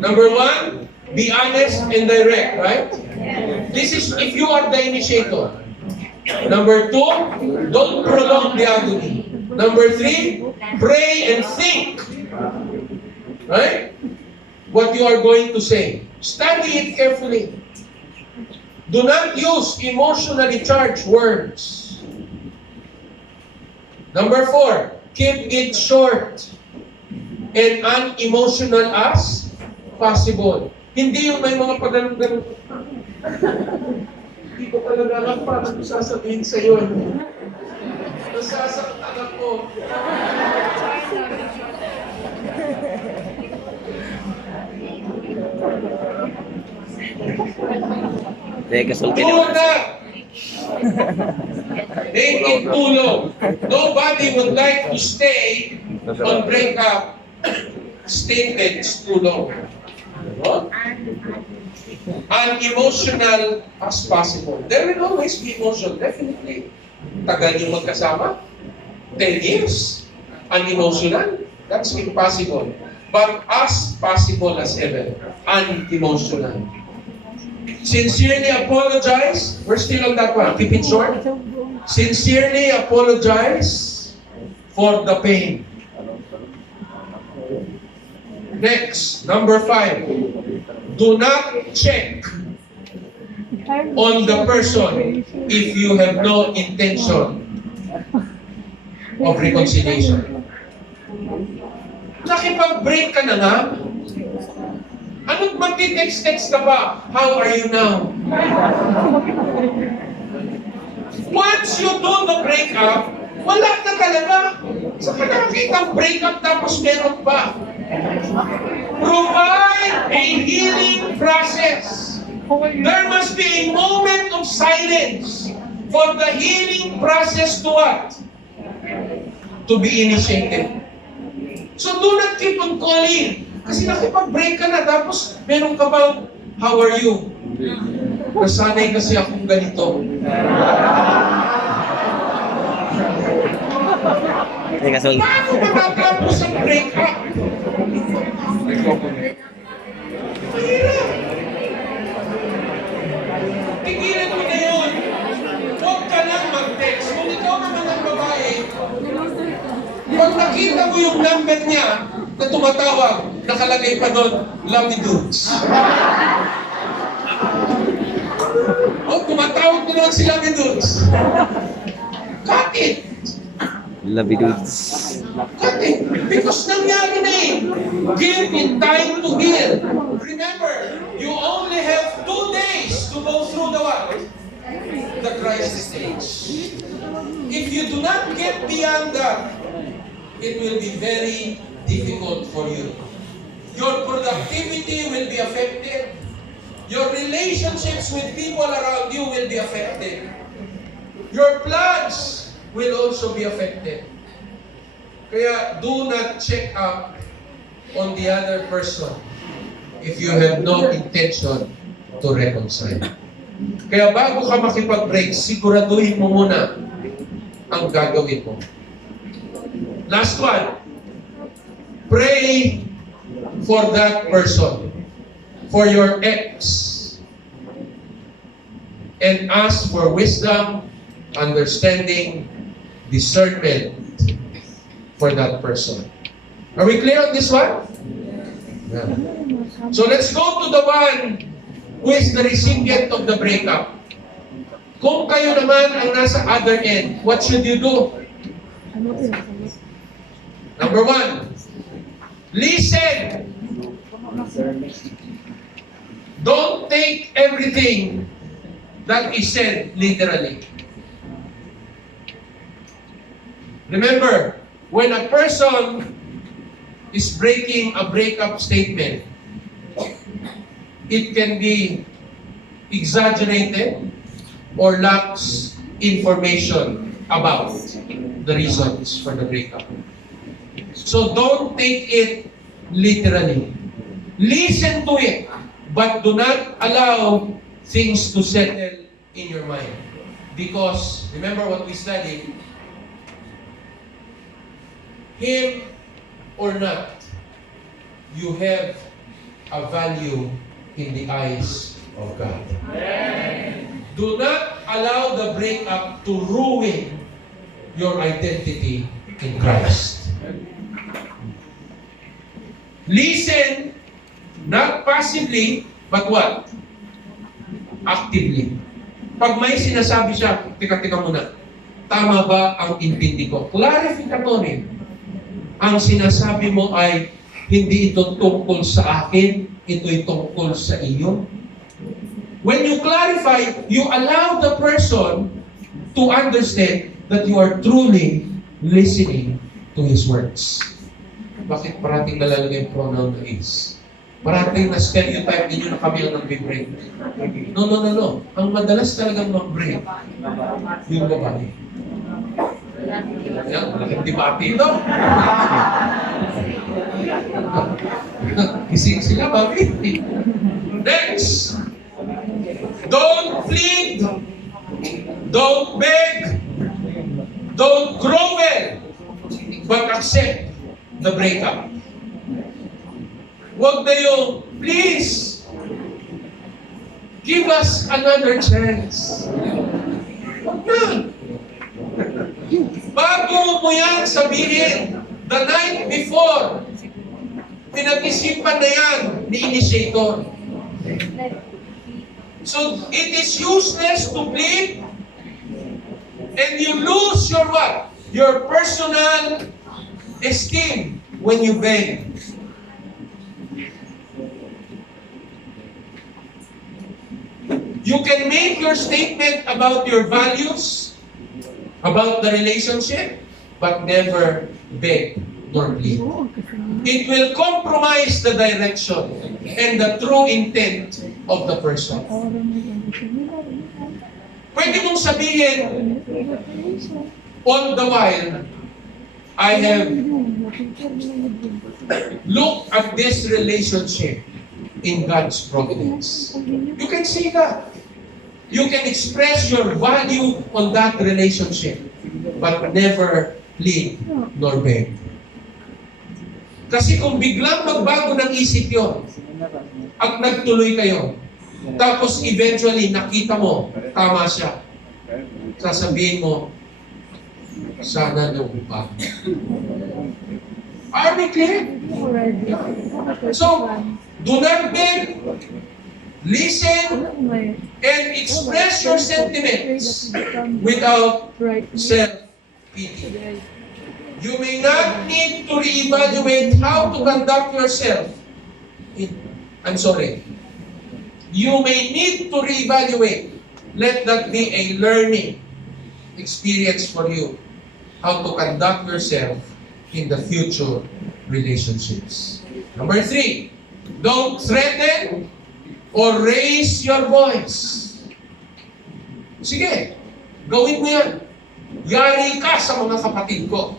Number 1, be honest and direct, right? This is if you are the initiator. Number 2, don't prolong the agony. Number 3, pray and think. Right? What you are going to say. Study it carefully. Do not use emotionally charged words. Number 4, keep it short and unemotional as possible. Hindi yung may mga pagano-gano. Hindi ko talaga alam paano sasabihin sa iyo. Nasasaktan ako. Teka, sulti Do naman. not make it too long. Nobody would like to stay on breakup statements too long. Unemotional as possible. There will always be emotion, definitely. Tagal yung magkasama? 10 years. Unemotional? That's impossible. But as possible as ever. Unemotional. Sincerely apologize. We're still on that one. Keep it short. Sincerely apologize for the pain. Next, number 5. Do not check on the person if you have no intention of reconciliation. Nakipag-break ka na nga. Ano't magti-text-text ka ba? How are you now? Once you do the breakup, wala na talaga. Sa nakakitang breakup tapos meron pa. Provide a healing process. There must be a moment of silence for the healing process to what? To be initiated. So do not keep on calling. Kasi nakipag-break ka na, tapos meron ka bang, how are you? Nasanay kasi akong ganito. Teka, sulti. Paano matatapos ang break-up? Mahirap. Tigilan mo na yun. Huwag ka lang mag-text. Kung ikaw naman ang babae, pag nakita mo yung number niya na tumatawag, nakalagay pa doon, Lovey Dudes. Tumatawag na naman si Lovey Dudes. Cut it. Lovey dudes. Cut it. Because nangyari na eh. Give it time to heal. Remember, you only have 2 days to go through the what? The crisis stage. If you do not get beyond that, it will be very difficult for you. Your productivity will be affected. Your relationships with people around you will be affected. Your plans will also be affected. Kaya do not check up on the other person if you have no intention to reconcile. Kaya bago ka makipag-break, siguraduhin mo muna ang gagawin mo. Last one. Pray for that person, for your ex, and ask for wisdom, understanding, discernment for that person. Are we clear on this one? Yeah. So let's go to the one who is the recipient of the breakup. Kung kayo naman ang nasa other end, what should you do? Number one, listen. Don't take everything that is said literally. Remember, when a person is breaking a breakup statement, it can be exaggerated or lacks information about the reasons for the breakup. So don't take it literally. Listen to it, but do not allow things to settle in your mind. Because, remember what we studied, him or not, you have a value in the eyes of God. Amen. Do not allow the breakup to ruin your identity in Christ. Listen, not passively, but what? Actively. Pag may sinasabi siya, teka muna, tama ba ang intindi ko? Clarificatory. Ang sinasabi mo ay, hindi ito tungkol sa akin, ito'y tungkol sa iyo. When you clarify, you allow the person to understand that you are truly listening to his words. Bakit parating nalalagay yung pronoun na is? Parating na stereotype ninyo na kami ang nag-break. No. Ang madalas talagang mag-break, yung babae. Yan, malaking debate ito. Ising sila, babi. Next. Don't plead. Don't beg. Don't grovel. But accept the breakup. Huwag na yung, please, give us another chance. Huwag na. Bago mo yan sabihin, the night before, pinag-isipan na yan ni initiator. So, it is useless to plead and you lose your what? Your personal esteem when you beg. You can make your statement about your values, about the relationship, but never beg nor plead. It will compromise the direction and the true intent of the person. Pwede mong sabihin, all the while, I have looked at this relationship in God's providence. You can say that. You can express your value on that relationship, but never plead nor beg. Kasi kung biglang magbago ng isip yun, at nagtuloy kayo, tapos eventually nakita mo, tama siya, sasabihin mo, sana nung pa. Are we clear? So, do not beg, listen, and express your sentiments without self-pity. You may not need to reevaluate how to conduct yourself. You may need to reevaluate. Let that be a learning experience for you. How to conduct yourself in the future relationships. Number 3, don't threaten or raise your voice. Sige, gawin mo yan. Yari ka sa mga kapatid ko.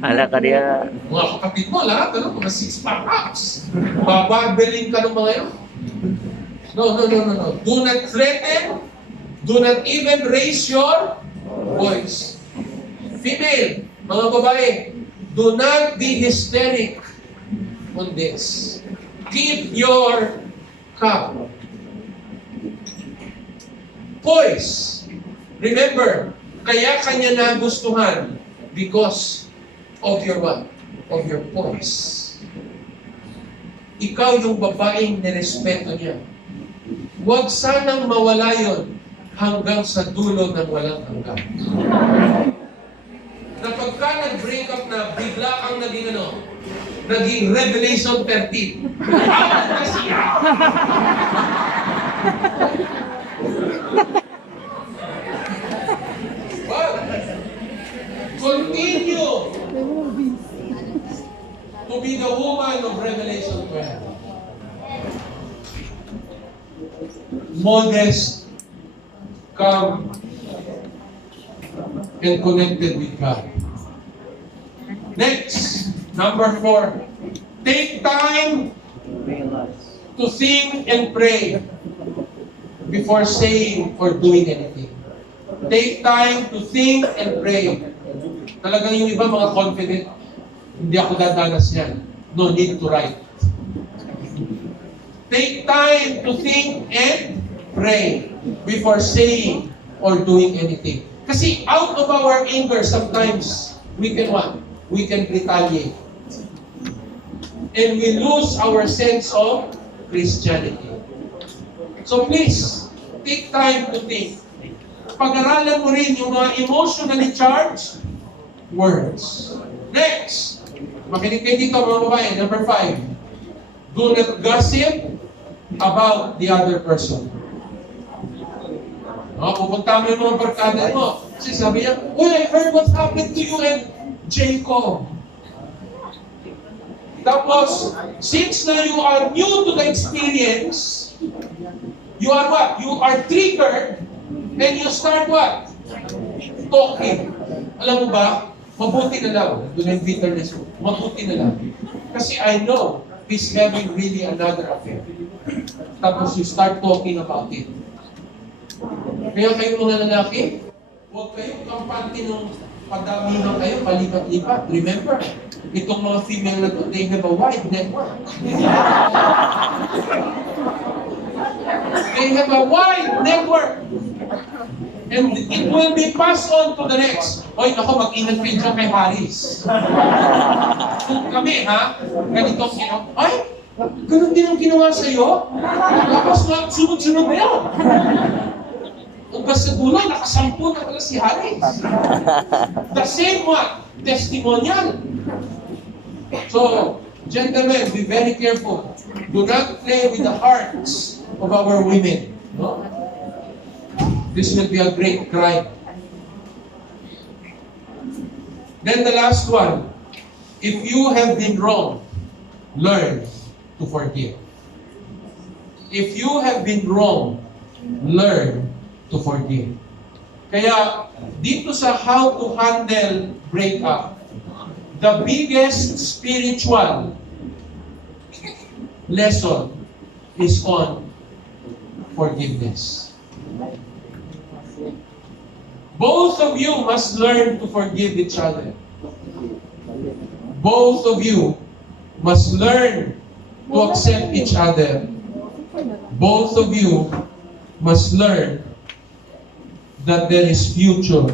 Ala ka diya. Mga kapatid mo, lahat, mga 6-pack abs. Babarbelin ka ng mga yun. No. Do not threaten. Do not even raise your voice. Female, mga babae, do not be hysteric on this. Keep your calm. Poise. Remember, kaya kanya nagustuhan because of your what? of your voice. Ikaw yung babaeng nirespeto niya. Huwag sanang mawala yun hanggang sa dulo ng walang hanggan. Na pagka nag-break up na, bigla kang naging Revelation 13. Well, continue to be the woman of Revelation 12. Modest, calm, and connected with God. Next, number 4. Take time to think and pray before saying or doing anything. Take time to think and pray. Talagang yung iba mga confident, hindi ako dadanas yan. No need to write. Take time to think and pray before saying or doing anything. Kasi out of our anger, sometimes we can what? We can retaliate. And we lose our sense of Christianity. So please, take time to think. Pag-aralan mo rin yung mga emotionally charged words. Next, makinig kayo dito mga babae. Number 5, do not gossip about the other person. Pupunta mo yung mga barkada mo. Kasi sabi niya, I heard what happened to you and Jacob. Tapos, since na you are new to the experience, you are what? You are triggered and you start what? Talking. Alam mo ba? Mabuti na lang. Doon yung bitterness mo. Mabuti na lang. Kasi I know he's having really another affair. Tapos you start talking about it. Kaya kayo mga lalaki, huwag kayong kampante ng padamihan kayo, palipat-lipat. Remember, itong mga female na to, they have a wide network. They have a wide network. And it will be passed on to the next. Oy, ako, mag-ingat kayo dyan kay Harris. Kung kami, ganitong ay, ganun din ang ginawa sa'yo? Tapos sunod-sunod na yun. Kung sa dulo, nakasampu na pala si Harris. The same one, testimonial. So, gentlemen, be very careful. Do not play with the hearts of our women. No? This will be a great crime. Then the last one, if you have been wrong, learn to forgive. If you have been wrong, learn to forgive. Kaya, dito sa how to handle breakup, the biggest spiritual lesson is on forgiveness. Both of you must learn to forgive each other. Both of you must learn to accept each other. Both of you must learn that there is future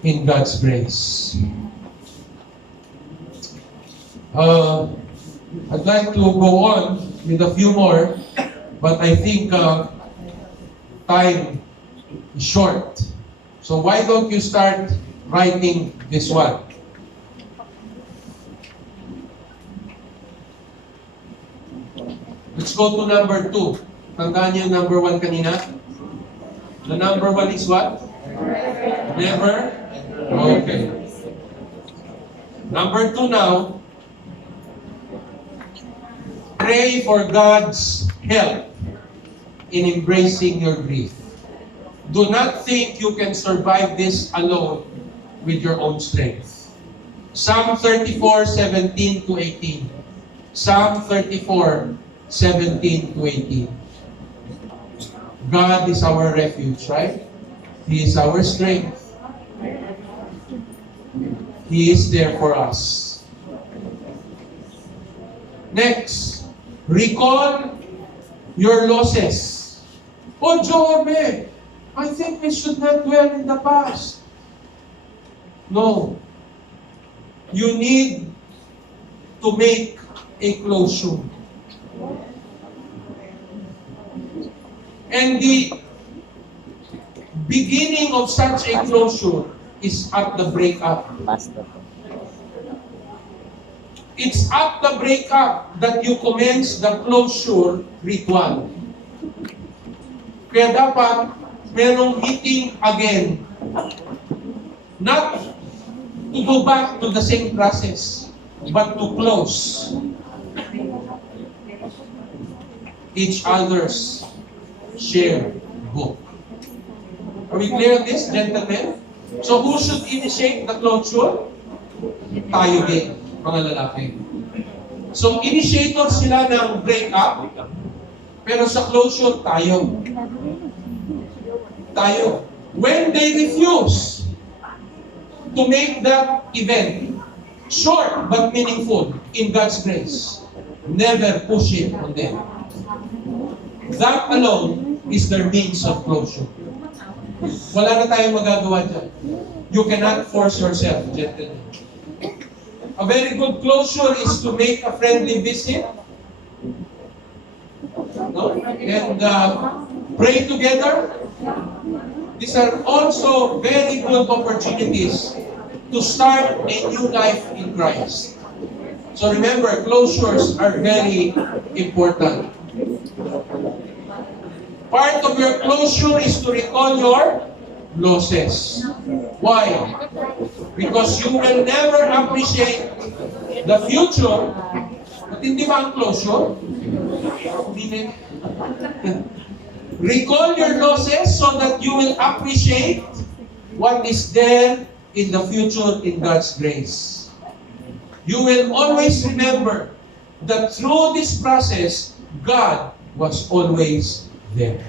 in God's grace. I'd like to go on with a few more, but I think time is short. So why don't you start writing this one? Let's go to number 2. Tandaan niyo yung number 1 kanina? The number 1 is what? Never? Okay. Number 2 now. Pray for God's help in embracing your grief. Do not think you can survive this alone with your own strength. Psalm 34:17 to 18. Psalm 34:17 to 18. God is our refuge, right? He is our strength. He is there for us. Next, recall your losses. Joe Orbe, I think we should not dwell in the past. No. You need to make a closure. And the beginning of such a closure is at the breakup. Pastor. It's at the breakup that you commence the closure ritual. Kaya dapat merong meeting again. Not to go back to the same process, but to close each other's shared book. Are we clear on this, gentlemen? So who should initiate the closure? Tayo din, mga lalaki. So initiator sila ng breakup, pero sa closure tayo. Tayo. When they refuse to make that event short but meaningful in God's grace, never push it on them. That alone is their means of closure. Wala na tayong magagawa dyan. You cannot force yourself, gentlemen. A very good closure is to make a friendly visit, no? And pray together. These are also very good opportunities to start a new life in Christ. So remember, closures are very important. Part of your closure is to recall your losses. Why? Because you will never appreciate the future. At hindi ba ang closure? Recall your losses so that you will appreciate what is there in the future in God's grace. You will always remember that through this process, God was always there.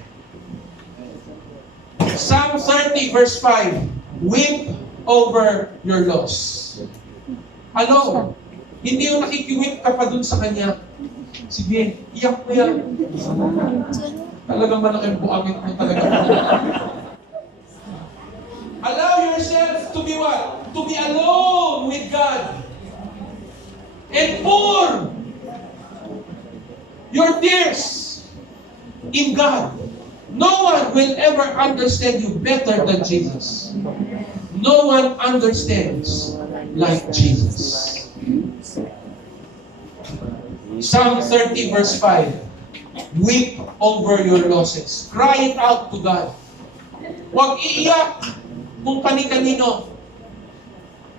Psalm 30 verse 5, weep over your loss. Ano? Hindi yung nakikiwip ka pa dun sa kanya. Sige, iyak mo yan. Talagang malaking buangin mo talaga. Allow yourself to be what? To be alone with God. And pour your tears in God. No one will ever understand you better than Jesus. No one understands like Jesus. Psalm 30 verse 5. Weep over your losses. Cry it out to God. Huwag iiyak kung kani-kanino.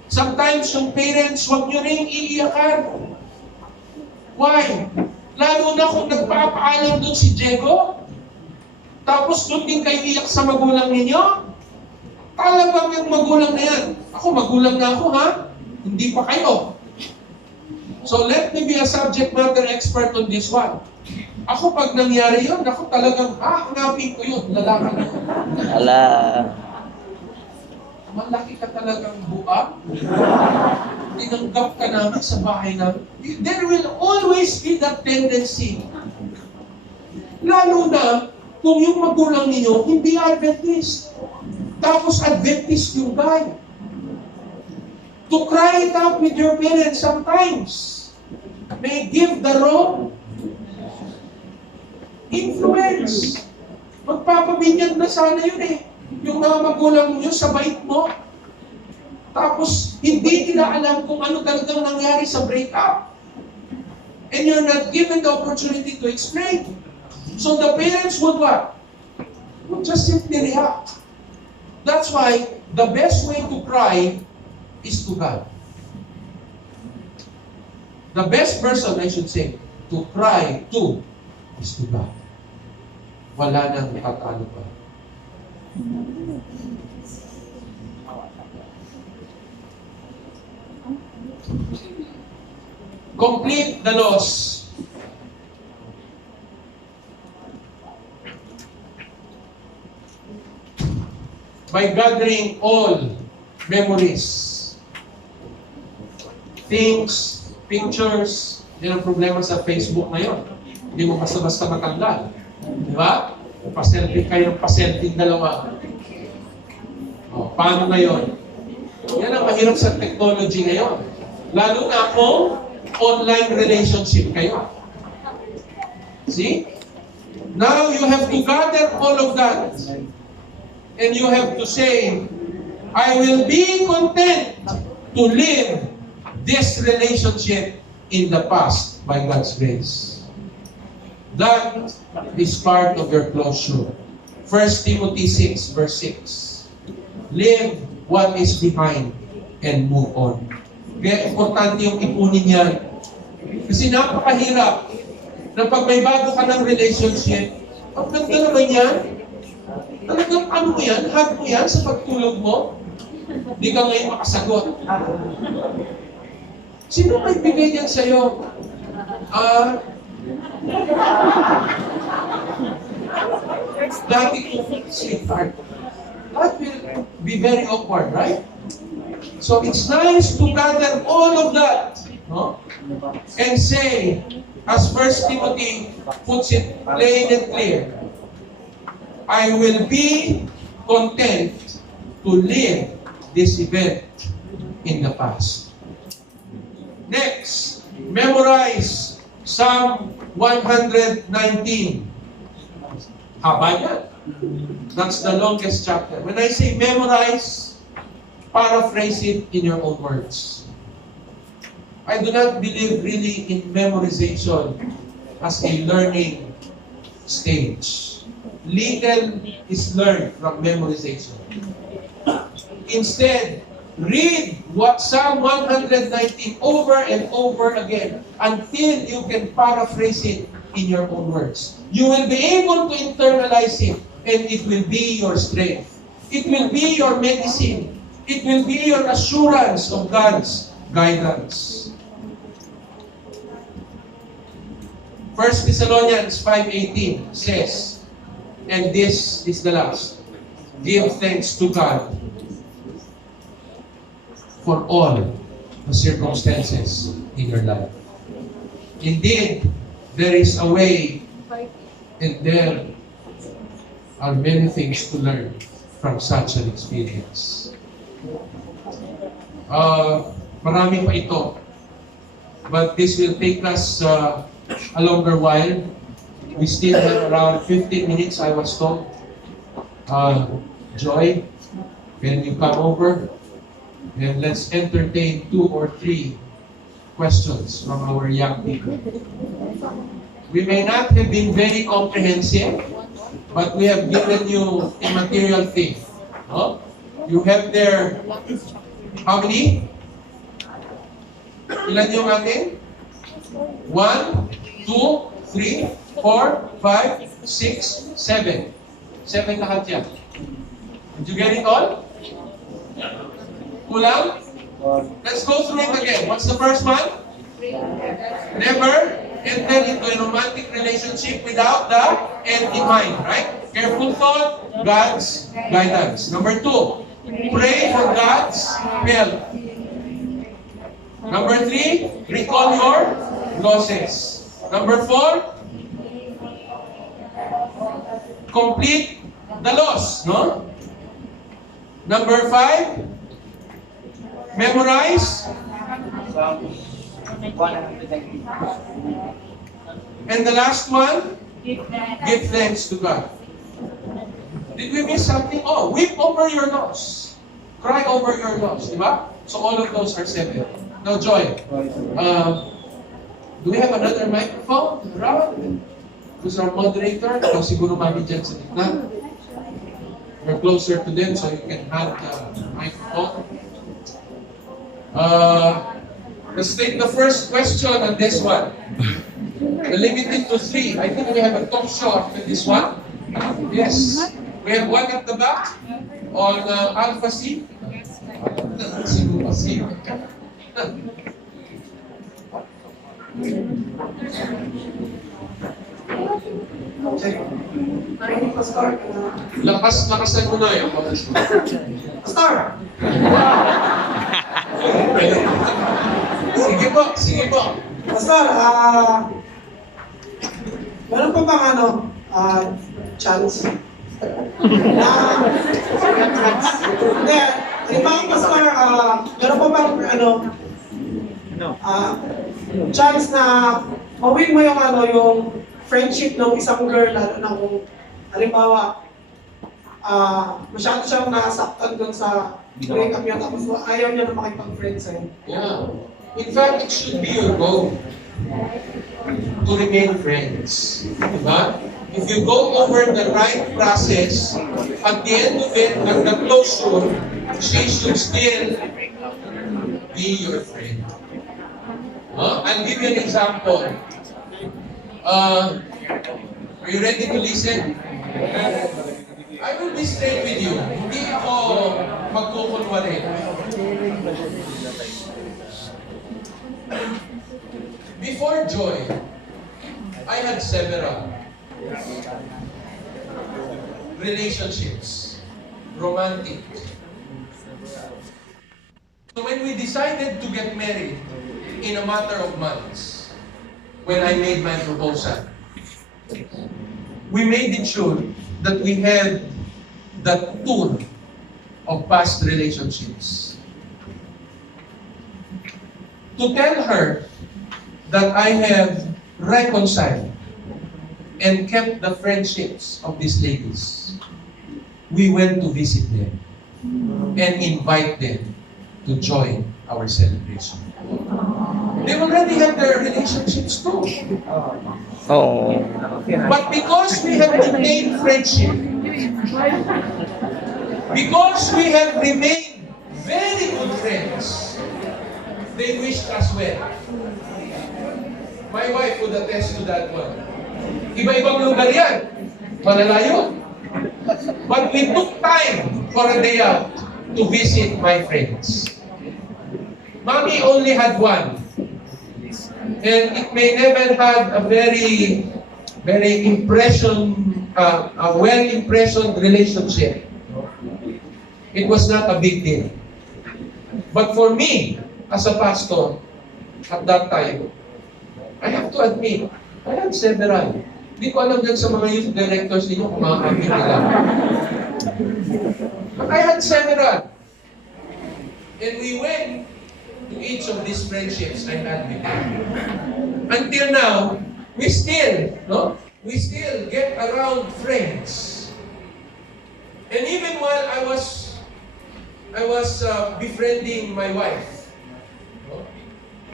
Sometimes yung parents, huwag nyo rin iiyakan. Why? Lalo na kung nagpapaalam doon si Diego, tapos doon din kayo iyak sa magulang ninyo. Talagang yung magulang na yan. Ako, magulang na ako, ha? Hindi pa kayo. So let me be a subject matter expert on this one. Ako, pag nangyari yun, ako talagang, hanapin ko yun. Lalaki na yun. Ala. Malaki ka talagang buang. Tinanggap ka namin sa bahay namin. There will always be that tendency. Lalo na, kung yung magulang ninyo, hindi Adventist. Tapos Adventist yung guy. To cry it out with your parents sometimes may give the wrong influence. Magpapabinyag na sana yun eh. Yung mga magulang nyo sa bait mo. Tapos, hindi nila alam kung ano talagang nangyari sa breakup. And you're not given the opportunity to explain. So the parents would what? Would just simply react. That's why the best way to cry is to God. The best person, I should say, to cry to is to God. Wala nang tatalo pa. Complete the loss. By gathering all memories, things, pictures. Yan ang problema sa Facebook ngayon. Hindi mo basta-basta matanggal. Di ba? Pa-selfie kayo, pa-selfie dalawa. O, paano ngayon? Yan ang mahirap sa technology ngayon. Lalo na kung online relationship kayo. See? Now you have to gather all of that. And you have to say, I will be content to live this relationship in the past by God's grace. That is part of your closure. 1 Timothy 6 verse 6. Live what is behind and move on. Kaya importante yung ipunin yan. Kasi napakahirap na pag may bago ka ng relationship, ang ganda naman yan. Talagang ano mo yan? Hug mo yan sa pagtulog mo? Hindi ka ngayon makasagot. Sino may bigay yan sa'yo? Dati ko, sweetheart. That will be very awkward, right? So it's nice to gather all of that, no? And say, as 1 Timothy puts it plain and clear, I will be content to live this event in the past. Next, memorize Psalm 119. Haba yan. That's the longest chapter. When I say memorize, paraphrase it in your own words. I do not believe really in memorization as a learning stage. Legal is learned from memorization. Instead, read what Psalm 119 over and over again until you can paraphrase it in your own words. You will be able to internalize it, and it will be your strength. It will be your medicine. It will be your assurance of God's guidance. 1 Thessalonians 5:18 says, and this is the last, give thanks to God for all the circumstances in your life. Indeed, there is a way and there are many things to learn from such an experience. Marami pa ito. But this will take us a longer while. We still have around 15 minutes, I was told. Joy, can you come over? And let's entertain 2 or 3 questions from our young people. We may not have been very comprehensive, but we have given you a material thing. No? You have there, how many? Ilan yung atin? 1, 2, 3, 4, 5, 6, 7. 7 lahat yan. Did you get it all? Kulang? Let's go through it again. What's the first one? Never enter into a romantic relationship without the end in mind, right? Careful thought, God's guidance. Number 2, pray for God's help. Number 3, recall your losses. Number 4, complete the loss, no? Number 5, memorize. And the last one, give thanks to God. Did we miss something? Oh, weep over your loss. Cry over your loss, di ba? So all of those are 7. Now, Joy, do we have another microphone? Around? Who's our moderator? Ikaw siguro mami dyan sa gitna. We're closer to them so you can have the microphone. Let's take the first question on this one. Limited to 3. I think we have a talk show after this one. Yes. We have one at the back on Alpha C. Siguro C. Lakasan mo na yung Pastor! Sige po. Pastor, meron pa bang chance? Hindi, halimbawa, Pastor, meron pa bang chance na mawin mo yung yung friendship ng isang girl, lalo na kung halimbawa masyado siyang nasaktan dun sa breakup niya, tapos ayaw niya na makipag-friend sa'yo. Yeah. In fact, it should be your goal to remain friends. Diba? If you go over the right process, at the end of it, at the closure, she should still be your friend. I'll give you an example. Are you ready to listen? I will be straight with you. Hindi ako magkukunwari. Before Joy, I had several relationships, romantic. So when we decided to get married, in a matter of months, when I made my proposal, we made it sure that we had that tour of past relationships. To tell her that I have reconciled and kept the friendships of these ladies, we went to visit them and invite them to join our celebration. They already have their relationships too. Oo. But because we have maintained friendship, because we have remained very good friends, they wished us well. My wife would attest to that one. Iba-ibang lugar yan. Malalayo. But we took time for a day out to visit my friends. Mommy only had one. And it may never had a very a well-impressioned relationship. It was not a big deal. But for me, as a pastor, at that time, I have to admit, I had several. Hindi ko alam din sa mga youth directors ninyo kung makakabit nila. But I had several. And we went to each of these friendships I had with them. Until now, we still get around friends. And even while I was befriending my wife,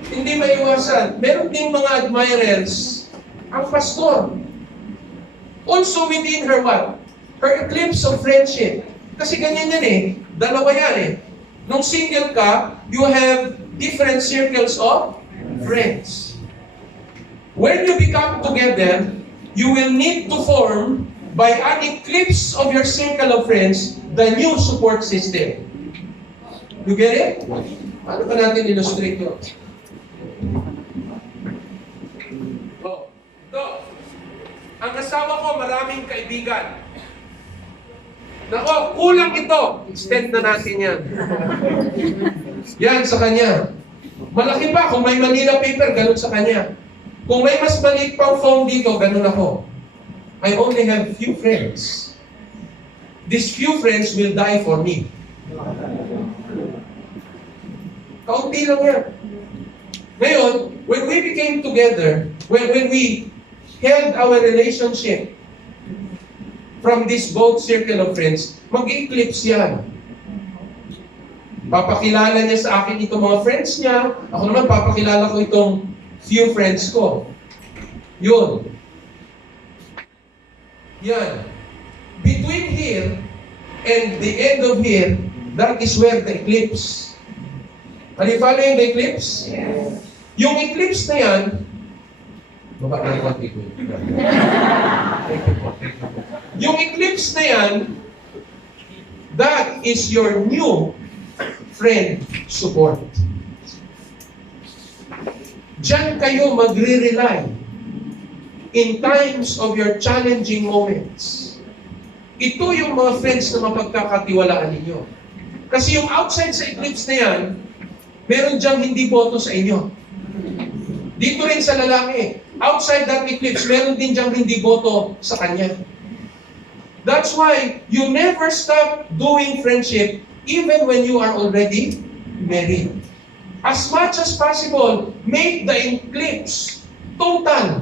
hindi maiwasan, meron ding mga admirers ang pastor. Also within her what? Her eclipse of friendship. Kasi ganyan yan eh. Dalawa yan eh. Nung single ka, you have different circles of friends. When you become together, you will need to form, by an eclipse of your circle of friends, the new support system. You get it? Paano ba natin illustrate yun? Ito. Ang asawa ko, maraming kaibigan. Nako, kulang ito. Extend na natin yan. Yan sa kanya. Malaki pa. Kung may Manila paper, ganun sa kanya. Kung may mas maliit pang phone dito, ganun ako. I only have few friends. These few friends will die for me. Kaunti lang yan. Ngayon, when we became together, when we held our relationship from this both circle of friends, mag-eclipse yan. Papakilala niya sa akin itong mga friends niya. Ako naman, papakilala ko itong few friends ko. Yun. Yan. Between here and the end of here, that is where the eclipse. Are you following the eclipse? Yes. Yung eclipse na yan, baba na yung ko. Yung eclipse na yan, that is your new friend support. Diyan kayo magre-rely in times of your challenging moments. Ito yung mga friends na mapagkakatiwalaan ninyo. Kasi yung outside sa eclipse na yan, meron diyang hindi boto sa inyo. Dito rin sa lalaki, outside that eclipse, meron din diyang hindi boto sa kanya. That's why you never stop doing friendship even when you are already married. as much as possible, make the eclipse total.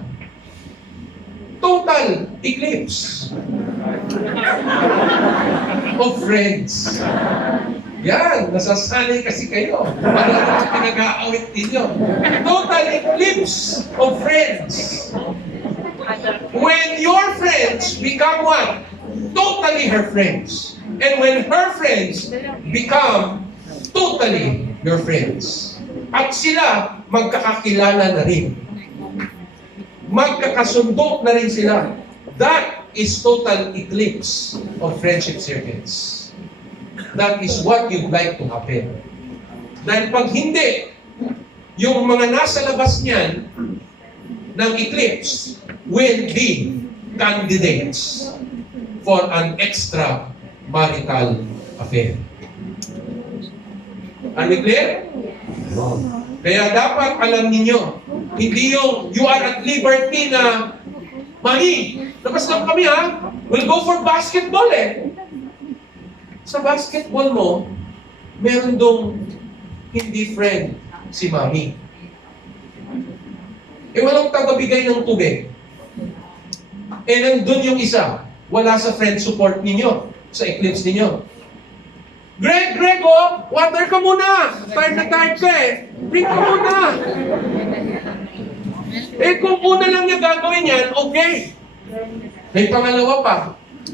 Total eclipse of friends. Yan, nasasanay kasi kayo. Ano ang pinag-aawit ninyo? Total eclipse of friends. When your friends become what? Totally her friends. And when her friends become totally your friends. At sila magkakakilala na rin. Magkakasundo na rin sila. That is total eclipse of friendship circles. That is what you'd like to happen. Dahil pag hindi, yung mga nasa labas niyan ng eclipse will be candidates for an extra marital affair. Are we clear? Kaya dapat alam ninyo, hindi yung you are at liberty na, Mami, labas lang kami ha, we'll go for basketball eh. Sa basketball mo, meron dong hindi friend si Mami. Eh walang tagabigay ng tubig. Eh nandun yung isa, wala sa friend support ninyo, sa eclipse ninyo. Greg, oh, water ka muna. Tired na tired ka eh. Drink ka muna. Eh kung una lang niya gagawin yan, okay. May pangalawa pa.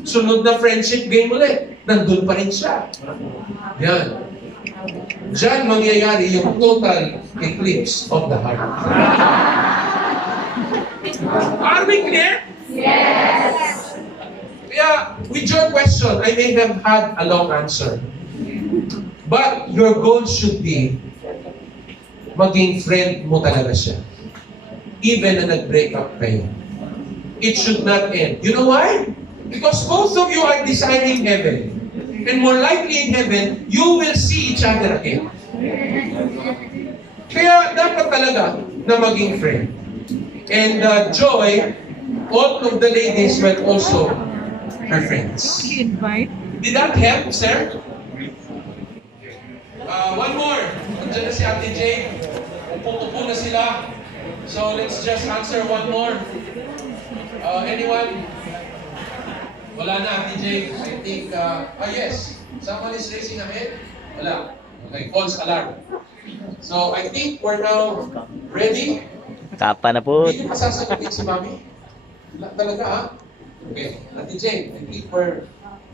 Sunod na friendship game ulit. Nandun pa rin siya. Yan. Diyan mangyayari yung total eclipse of the heart. Are we clear? Yes. Yeah, with your question, I may have had a long answer. But your goal should be maging friend mo talaga siya. Even na nag-break up kayo. It should not end. You know why? Because both of you are desiring heaven. And more likely in heaven, you will see each other again. Kaya dapat talaga na maging friend. And Joy, all of the ladies were also her friends. Did that help, sir? One more. Nandiyan na si Ate Jane. Upo-upo na sila. So let's just answer one more. Anyone? Wala na, Ate Jane. I think, yes. Someone is raising a hand? Wala. Okay, false alarm. So I think we're now ready. Kapa na po. Hindi nyo masasagutin si Mami? Wala talaga, ha? Okay, Ate Jane, I think we're...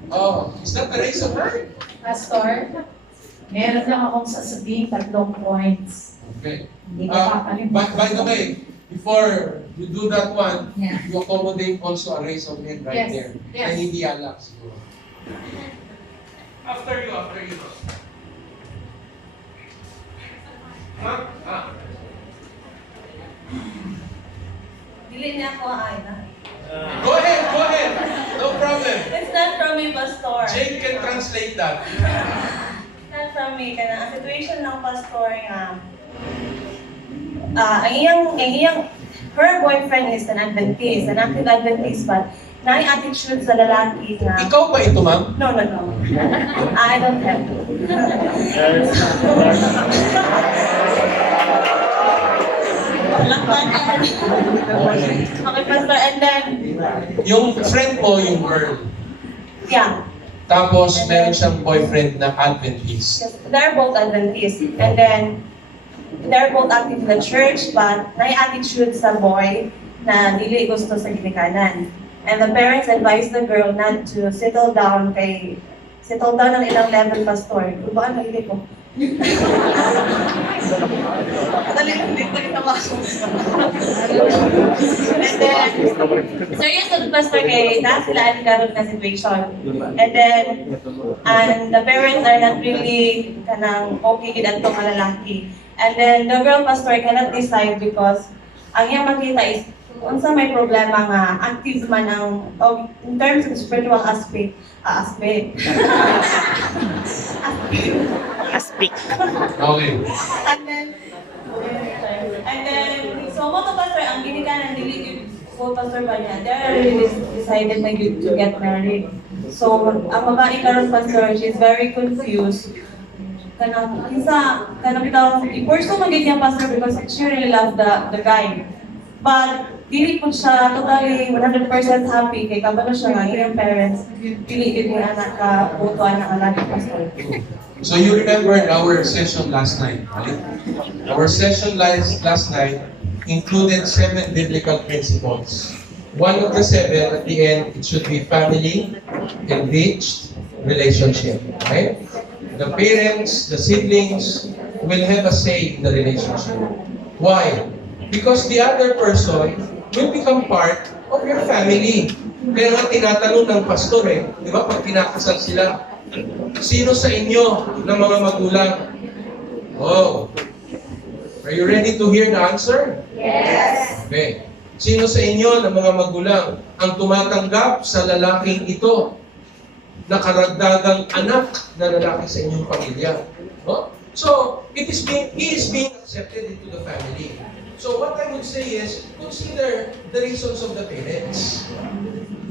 Oh, is that the raise of her? Pastor, meron lang akong sasabihin 3 points. Okay. Hindi ko papalimutan. By the way, before you do that one, Yeah. you accommodate also a raise of hand right Yes. there. Yes. And hindi alak siguro. After you. Dili niya ako ay na. Go ahead. No problem. It's not from me, Pastor. Jane can translate that. Not from me. Kana ang situation ng Pastor nga, ang iyang, her boyfriend is an Adventist, an active Adventist, but naay attitude sa lalaki nga, Ikaw ba ito, ma'am? no. I don't have to. Okay, Pastor, and then, Yung friend mo, yung girl. yeah, Tapos, meron siyang boyfriend na Adventist. they're both Adventist. And then, they're both active in the church, but nai-attitude sa boy na dili gusto sa ginikanan. And the parents advise the girl not to settle down ng ilang level, Pastor. Baka nalili ko. And then, serious na Pastor kay na sila ang karoon na situation. And then, and the parents are not really kanang okay with atong mga lalaki. And then, the girl Pastor cannot decide because ang iyang makita is unsa may problema nga active man ang in terms of spiritual aspect. Aspik. Okay. And then, so mo to Pastor, ang ginikanan dili ko Pastor ba niya, they already decided na to get married. So, ang babae karon Pastor, she's very confused. kanang bitaw i-pursue man gid niya pastor because she really love the guy. But dili po siya totally 100% happy kay kabalo siya nga iyang parents dili gid niya anak ka boto anak anak pastor. So you remember our session last night, right? Our session last night included 7 biblical principles. One of the 7 at the end, it should be family enriched relationship, right? The parents, the siblings will have a say in the relationship. Why? Because the other person will become part of your family. Kaya nga tinatanong ng pastor di ba, pag kinakasal sila, sino sa inyo ng mga magulang? Oh, are you ready to hear the answer? Yes. Okay. Sino sa inyo ng mga magulang ang tumatanggap sa lalaking ito na karagdagang anak na lalaki sa inyong pamilya? Oh? So, he is being accepted into the family. So what I would say is, consider the reasons of the parents.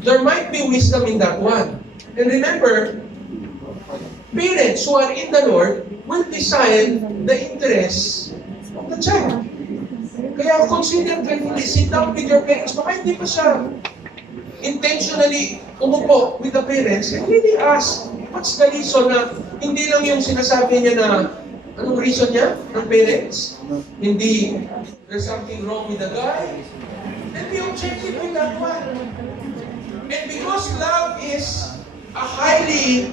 There might be wisdom in that one. And remember, parents who are in the Lord will decide the interests of the child. Kaya consider carefully, sit down with your parents. Baka hindi pa siya intentionally umupo with the parents and really ask, what's the reason na hindi lang yung sinasabi niya na anong reason niya ng parents? Hindi, there's something wrong with the guy. Then be objective with that one. And because love is a highly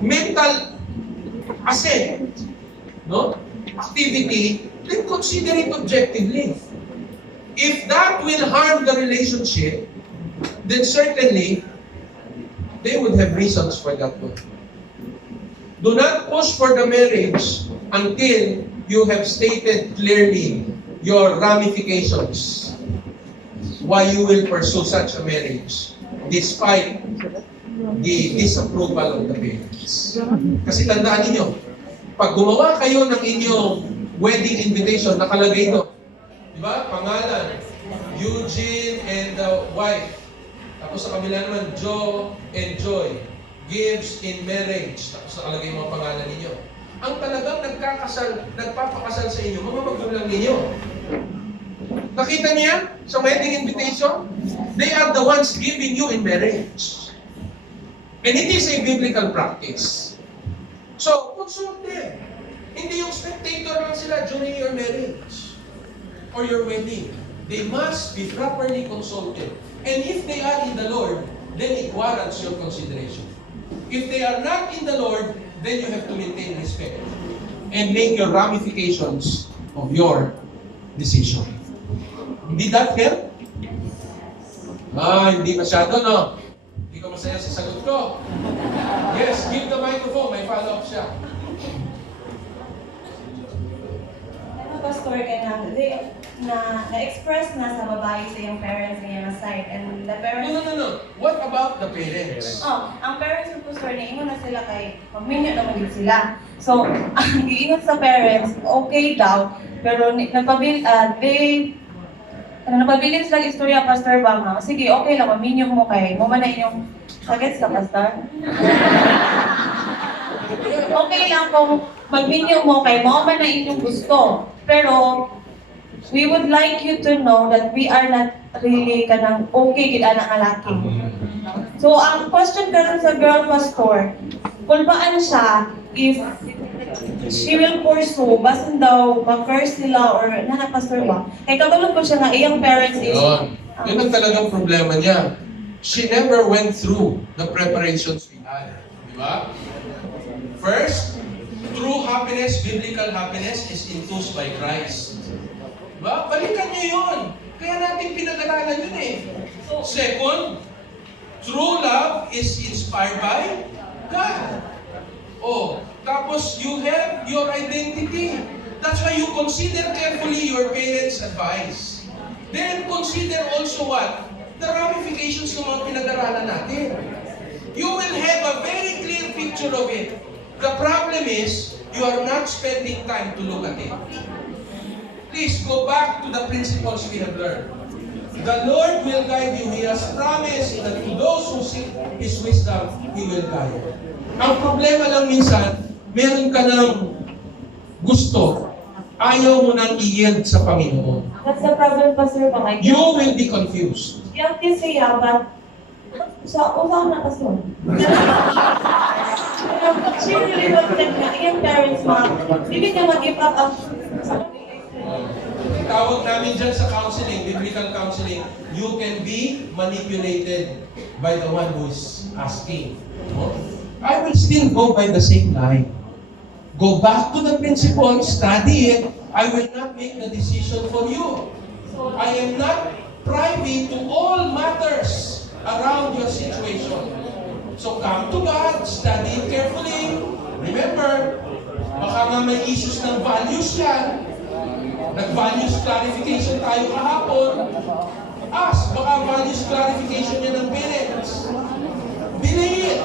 mental asset, no? Activity, then consider it objectively. If that will harm the relationship, then certainly they would have reasons for that one. Do not push for the marriage until you have stated clearly your ramifications, why you will pursue such a marriage despite the disapproval of the parents. Kasi tandaan niyo, pag gumawa kayo ng inyong wedding invitation, nakalagay ito. Di ba? Pangalan, Eugene and the wife. Tapos sa kabila naman, Joe and Joy. Gives in marriage. Tapos nakalagay yung mga pangalan ninyo. Ang talagang nagpapakasal sa inyo, mga magulang ninyo. Nakita niya sa wedding invitation? They are the ones giving you in marriage. And it is a biblical practice. So, consult them. Hindi yung spectator lang sila during your marriage or your wedding. They must be properly consulted. And if they are in the Lord, then it warrants your consideration. If they are not in the Lord, then you have to maintain respect and make your ramifications of your decision. Did that help? Hindi masyado, no? Hindi ko masaya sa sagot ko. Yes, give the microphone. May follow-up siya. Pastor, na-express na sa babae sa iyong parents na iyong side. And the parents... No. What about the parents? Ang parents ng pastor, naingon na sila kay pagminyo naman din sila. So, ang giingon sa parents, okay daw, pero nagpabilin sila istorya, Pastor Bama. Sige, okay lang, maminyo mo kay mo man na inyong kagets ka, Pastor. Okay lang kung magminyo mo kay mo man na inyong gusto. Pero, we would like you to know that we are not really kanang okay gid anak lalaki. So, ang question karon sa girl pastor, kung baan siya if she will pursue, basin daw ma-curse nila or nanak pastor ba? Kay kabalo ko siya nga iyang parents is... Yun ang talagang problema niya. She never went through the preparations we had. Di ba? First, true happiness, biblical happiness is infused by Christ. Diba? Balikan niyo yun. Kaya natin pinag-aralan yun Second, true love is inspired by God. Tapos you have your identity. That's why you consider carefully your parents' advice. Then consider also what? The ramifications ng mga pinag-aralan natin. You will have a very clear picture of it. The problem is, you are not spending time to look at it. Please go back to the principles we have learned. The Lord will guide you. He has promised that to those who seek His wisdom, He will guide. Ang problema lang minsan, meron ka ng gusto, ayaw mo nang i-yield sa Panginoon. That's the problem, Pastor. Mga You will be confused. guilty siya, but usaw na Pastor. She really looked at me. Yung parents, hindi ka mag-give up ang Tawag namin dyan sa counseling, biblical counseling, you can be manipulated by the one who's asking. No? I will still go by the same line. Go back to the principle, study it. I will not make the decision for you. I am not privy to all matters around your situation. So come to God, study it carefully. Remember, baka nga may issues ng values yan. Nag-values clarification tayo kahapon. Ask, baka values clarification yan ng parents. Delay it.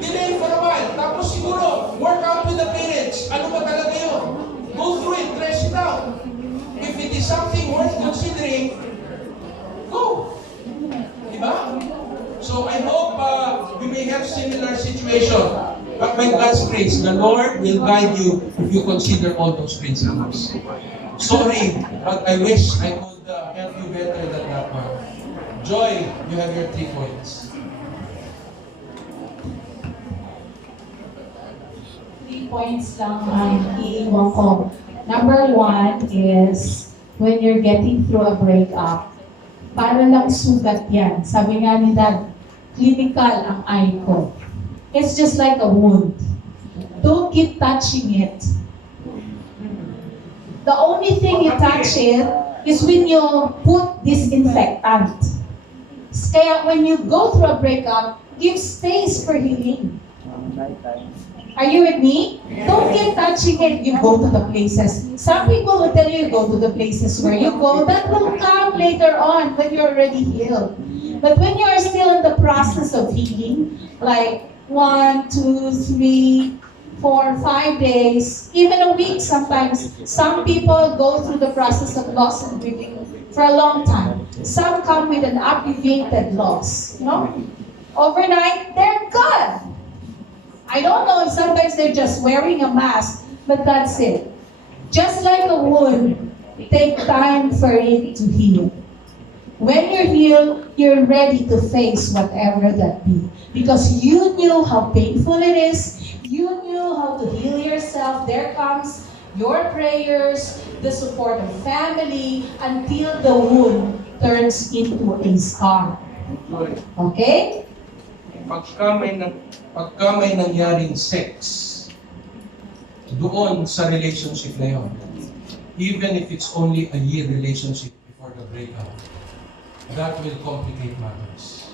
Delay for a while. Tapos siguro, work out with the parents. Ano ba talaga yun? Go through it, trash it out. If it is something worth considering, go. Diba? So I hope we may have similar situation. But by God's grace, the Lord will guide you if you consider all those principles. Sorry, but I wish I could help you better than that one. Joy, you have your 3 points. 3 points lang ang iiwan ko. Number 1 is, when you're getting through a breakup, para lang sugat yan. Sabi nga ni Dad, clinical ang eye ko. It's just like a wound. Don't keep touching it. The only thing you touch it is when you put disinfectant. Kaya when you go through a breakup, give space for healing. Are you with me? Don't keep touching it. You go to the places. Some people will tell you go to the places where you go. That will come later on when you're already healed. But when you are still in the process of healing, like 1, 2, 3, 4, 5 days, even a week sometimes, some people go through the process of loss and grieving for a long time. Some come with an abbreviated loss. You know? Overnight, they're gone. I don't know if sometimes they're just wearing a mask, but that's it. Just like a wound, take time for it to heal. When you're healed, you're ready to face whatever that be. Because you knew how painful it is, you knew how to heal yourself. There comes your prayers, the support of family, until the wound turns into a scar. Okay? Pagka may nangyaring sex doon sa relationship na yun, even if it's only a year relationship before the breakup, that will complicate matters.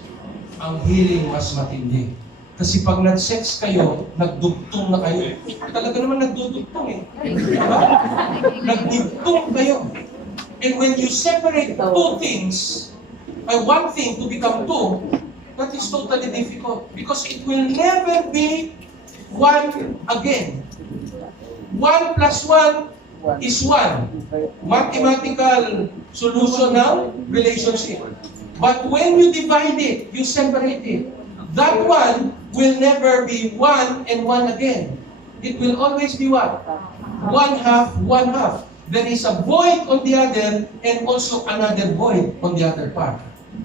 Ang healing mas matindi. Kasi pag nag-sex kayo, nagdugtong na kayo. Talaga naman nagdudugtong eh. Diba? Nagdugtong kayo. And when you separate 2 things, one thing to become 2, that is totally difficult. Because it will never be 1 again. 1 plus 1 is 1. Mathematical solution ng relationship. But when you divide it, you separate it, that one will never be 1 and 1 again. It will always be what? 1/2, 1/2. There is a void on the other and also another void on the other part.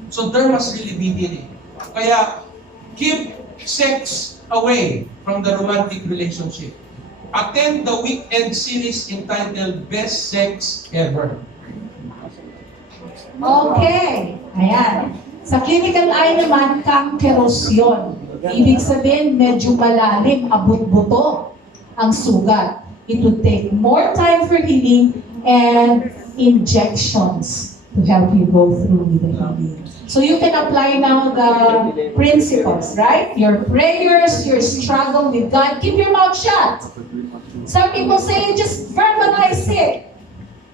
So there must really be healing. Kaya, keep sex away from the romantic relationship. Attend the weekend series entitled Best Sex Ever. Okay. Ayan. Sa clinical eye naman, kankerosyon. Ibig sabihin, medyo malalim, abot-buto ang sugat. It would take more time for healing and injections to help you go through with the healing. So you can apply now the principles, right? Your prayers, your struggle with God. Keep your mouth shut. Some people say, just verbalize it.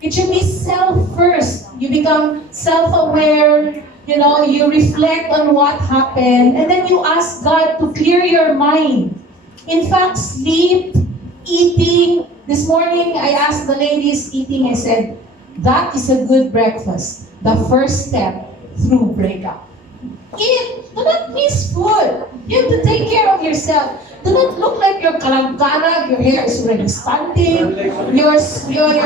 It should be self first. You become self-aware, you reflect on what happened, and then you ask God to clear your mind. In fact, sleep, eating. This morning, I asked the ladies eating, I said, that is a good breakfast. The first step through breakup. Eat. Do not miss food. You have to take care of yourself. Do not look like you're kalag-kalag, your hair is already standing, your straight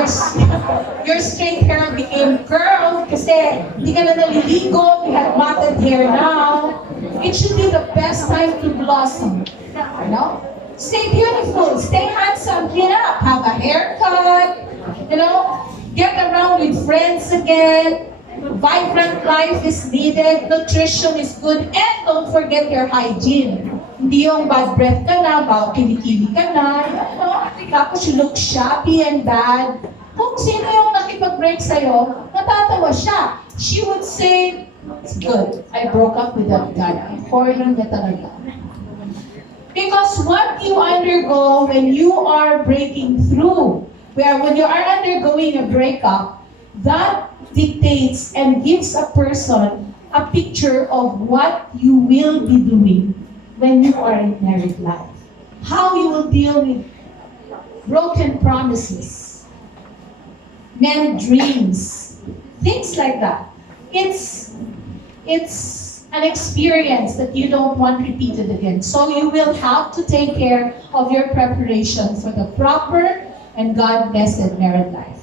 hair became curled kasi hindi ka na naliligo, you have matted hair now. It should be the best time to blossom. You know? Stay beautiful, stay handsome, clean up, have a haircut, you know, get around with friends again. Vibrant life is needed, nutrition is good, and don't forget your hygiene. Hindi yung bad breath ka na, kilikili ka na, tapos you look shabby and bad. Kung sino yung nakipag-break sa'yo, natatawa siya. She would say, it's good, I broke up with that guy. Foreign na talaga. Because what you undergo when you are breaking through, when you are undergoing a breakup, that dictates and gives a person a picture of what you will be doing when you are in married life. How you will deal with broken promises, men dreams, things like that. It's an experience that you don't want repeated again. So you will have to take care of your preparation for the proper and God-blessed married life.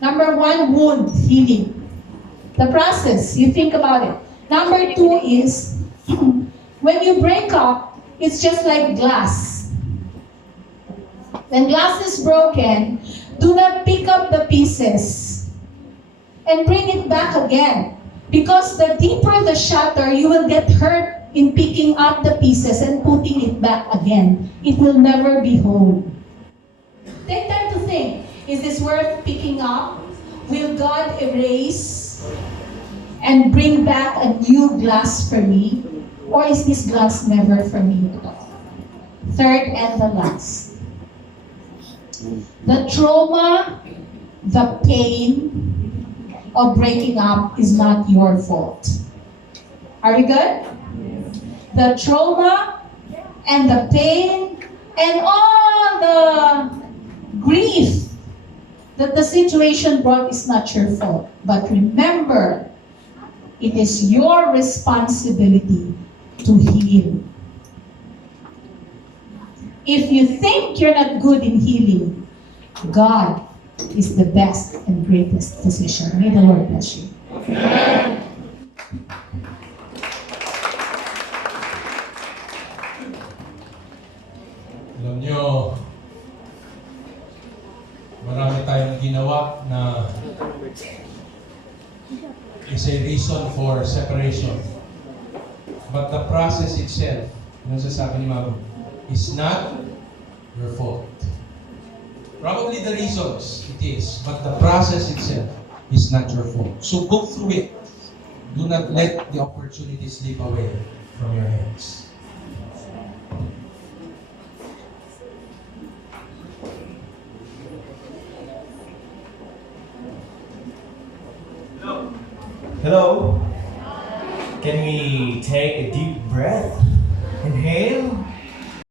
Number one, wound healing. The process, you think about it. Number two is, when you break up, it's just like glass. When glass is broken, do not pick up the pieces and bring it back again. Because the deeper the shatter, you will get hurt in picking up the pieces and putting it back again. It will never be whole. Take time to think. Is this worth picking up? Will God erase and bring back a new glass for me? Or is this glass never for me? Third and the last. The trauma, the pain of breaking up is not your fault. Are we good? The trauma and the pain and all the grief that the situation brought is not your fault. But remember, it is your responsibility to heal. If you think you're not good in healing, God is the best and greatest physician. May the Lord bless you. Alam nyo, marami tayong ginawa na is a reason for separation. But the process itself, yung sasabi ni Ma'am, is not your fault. Probably the reasons it is, but the process itself is not your fault. So go through it. Do not let the opportunity slip away from your hands. Hello? Can we take a deep breath? Inhale.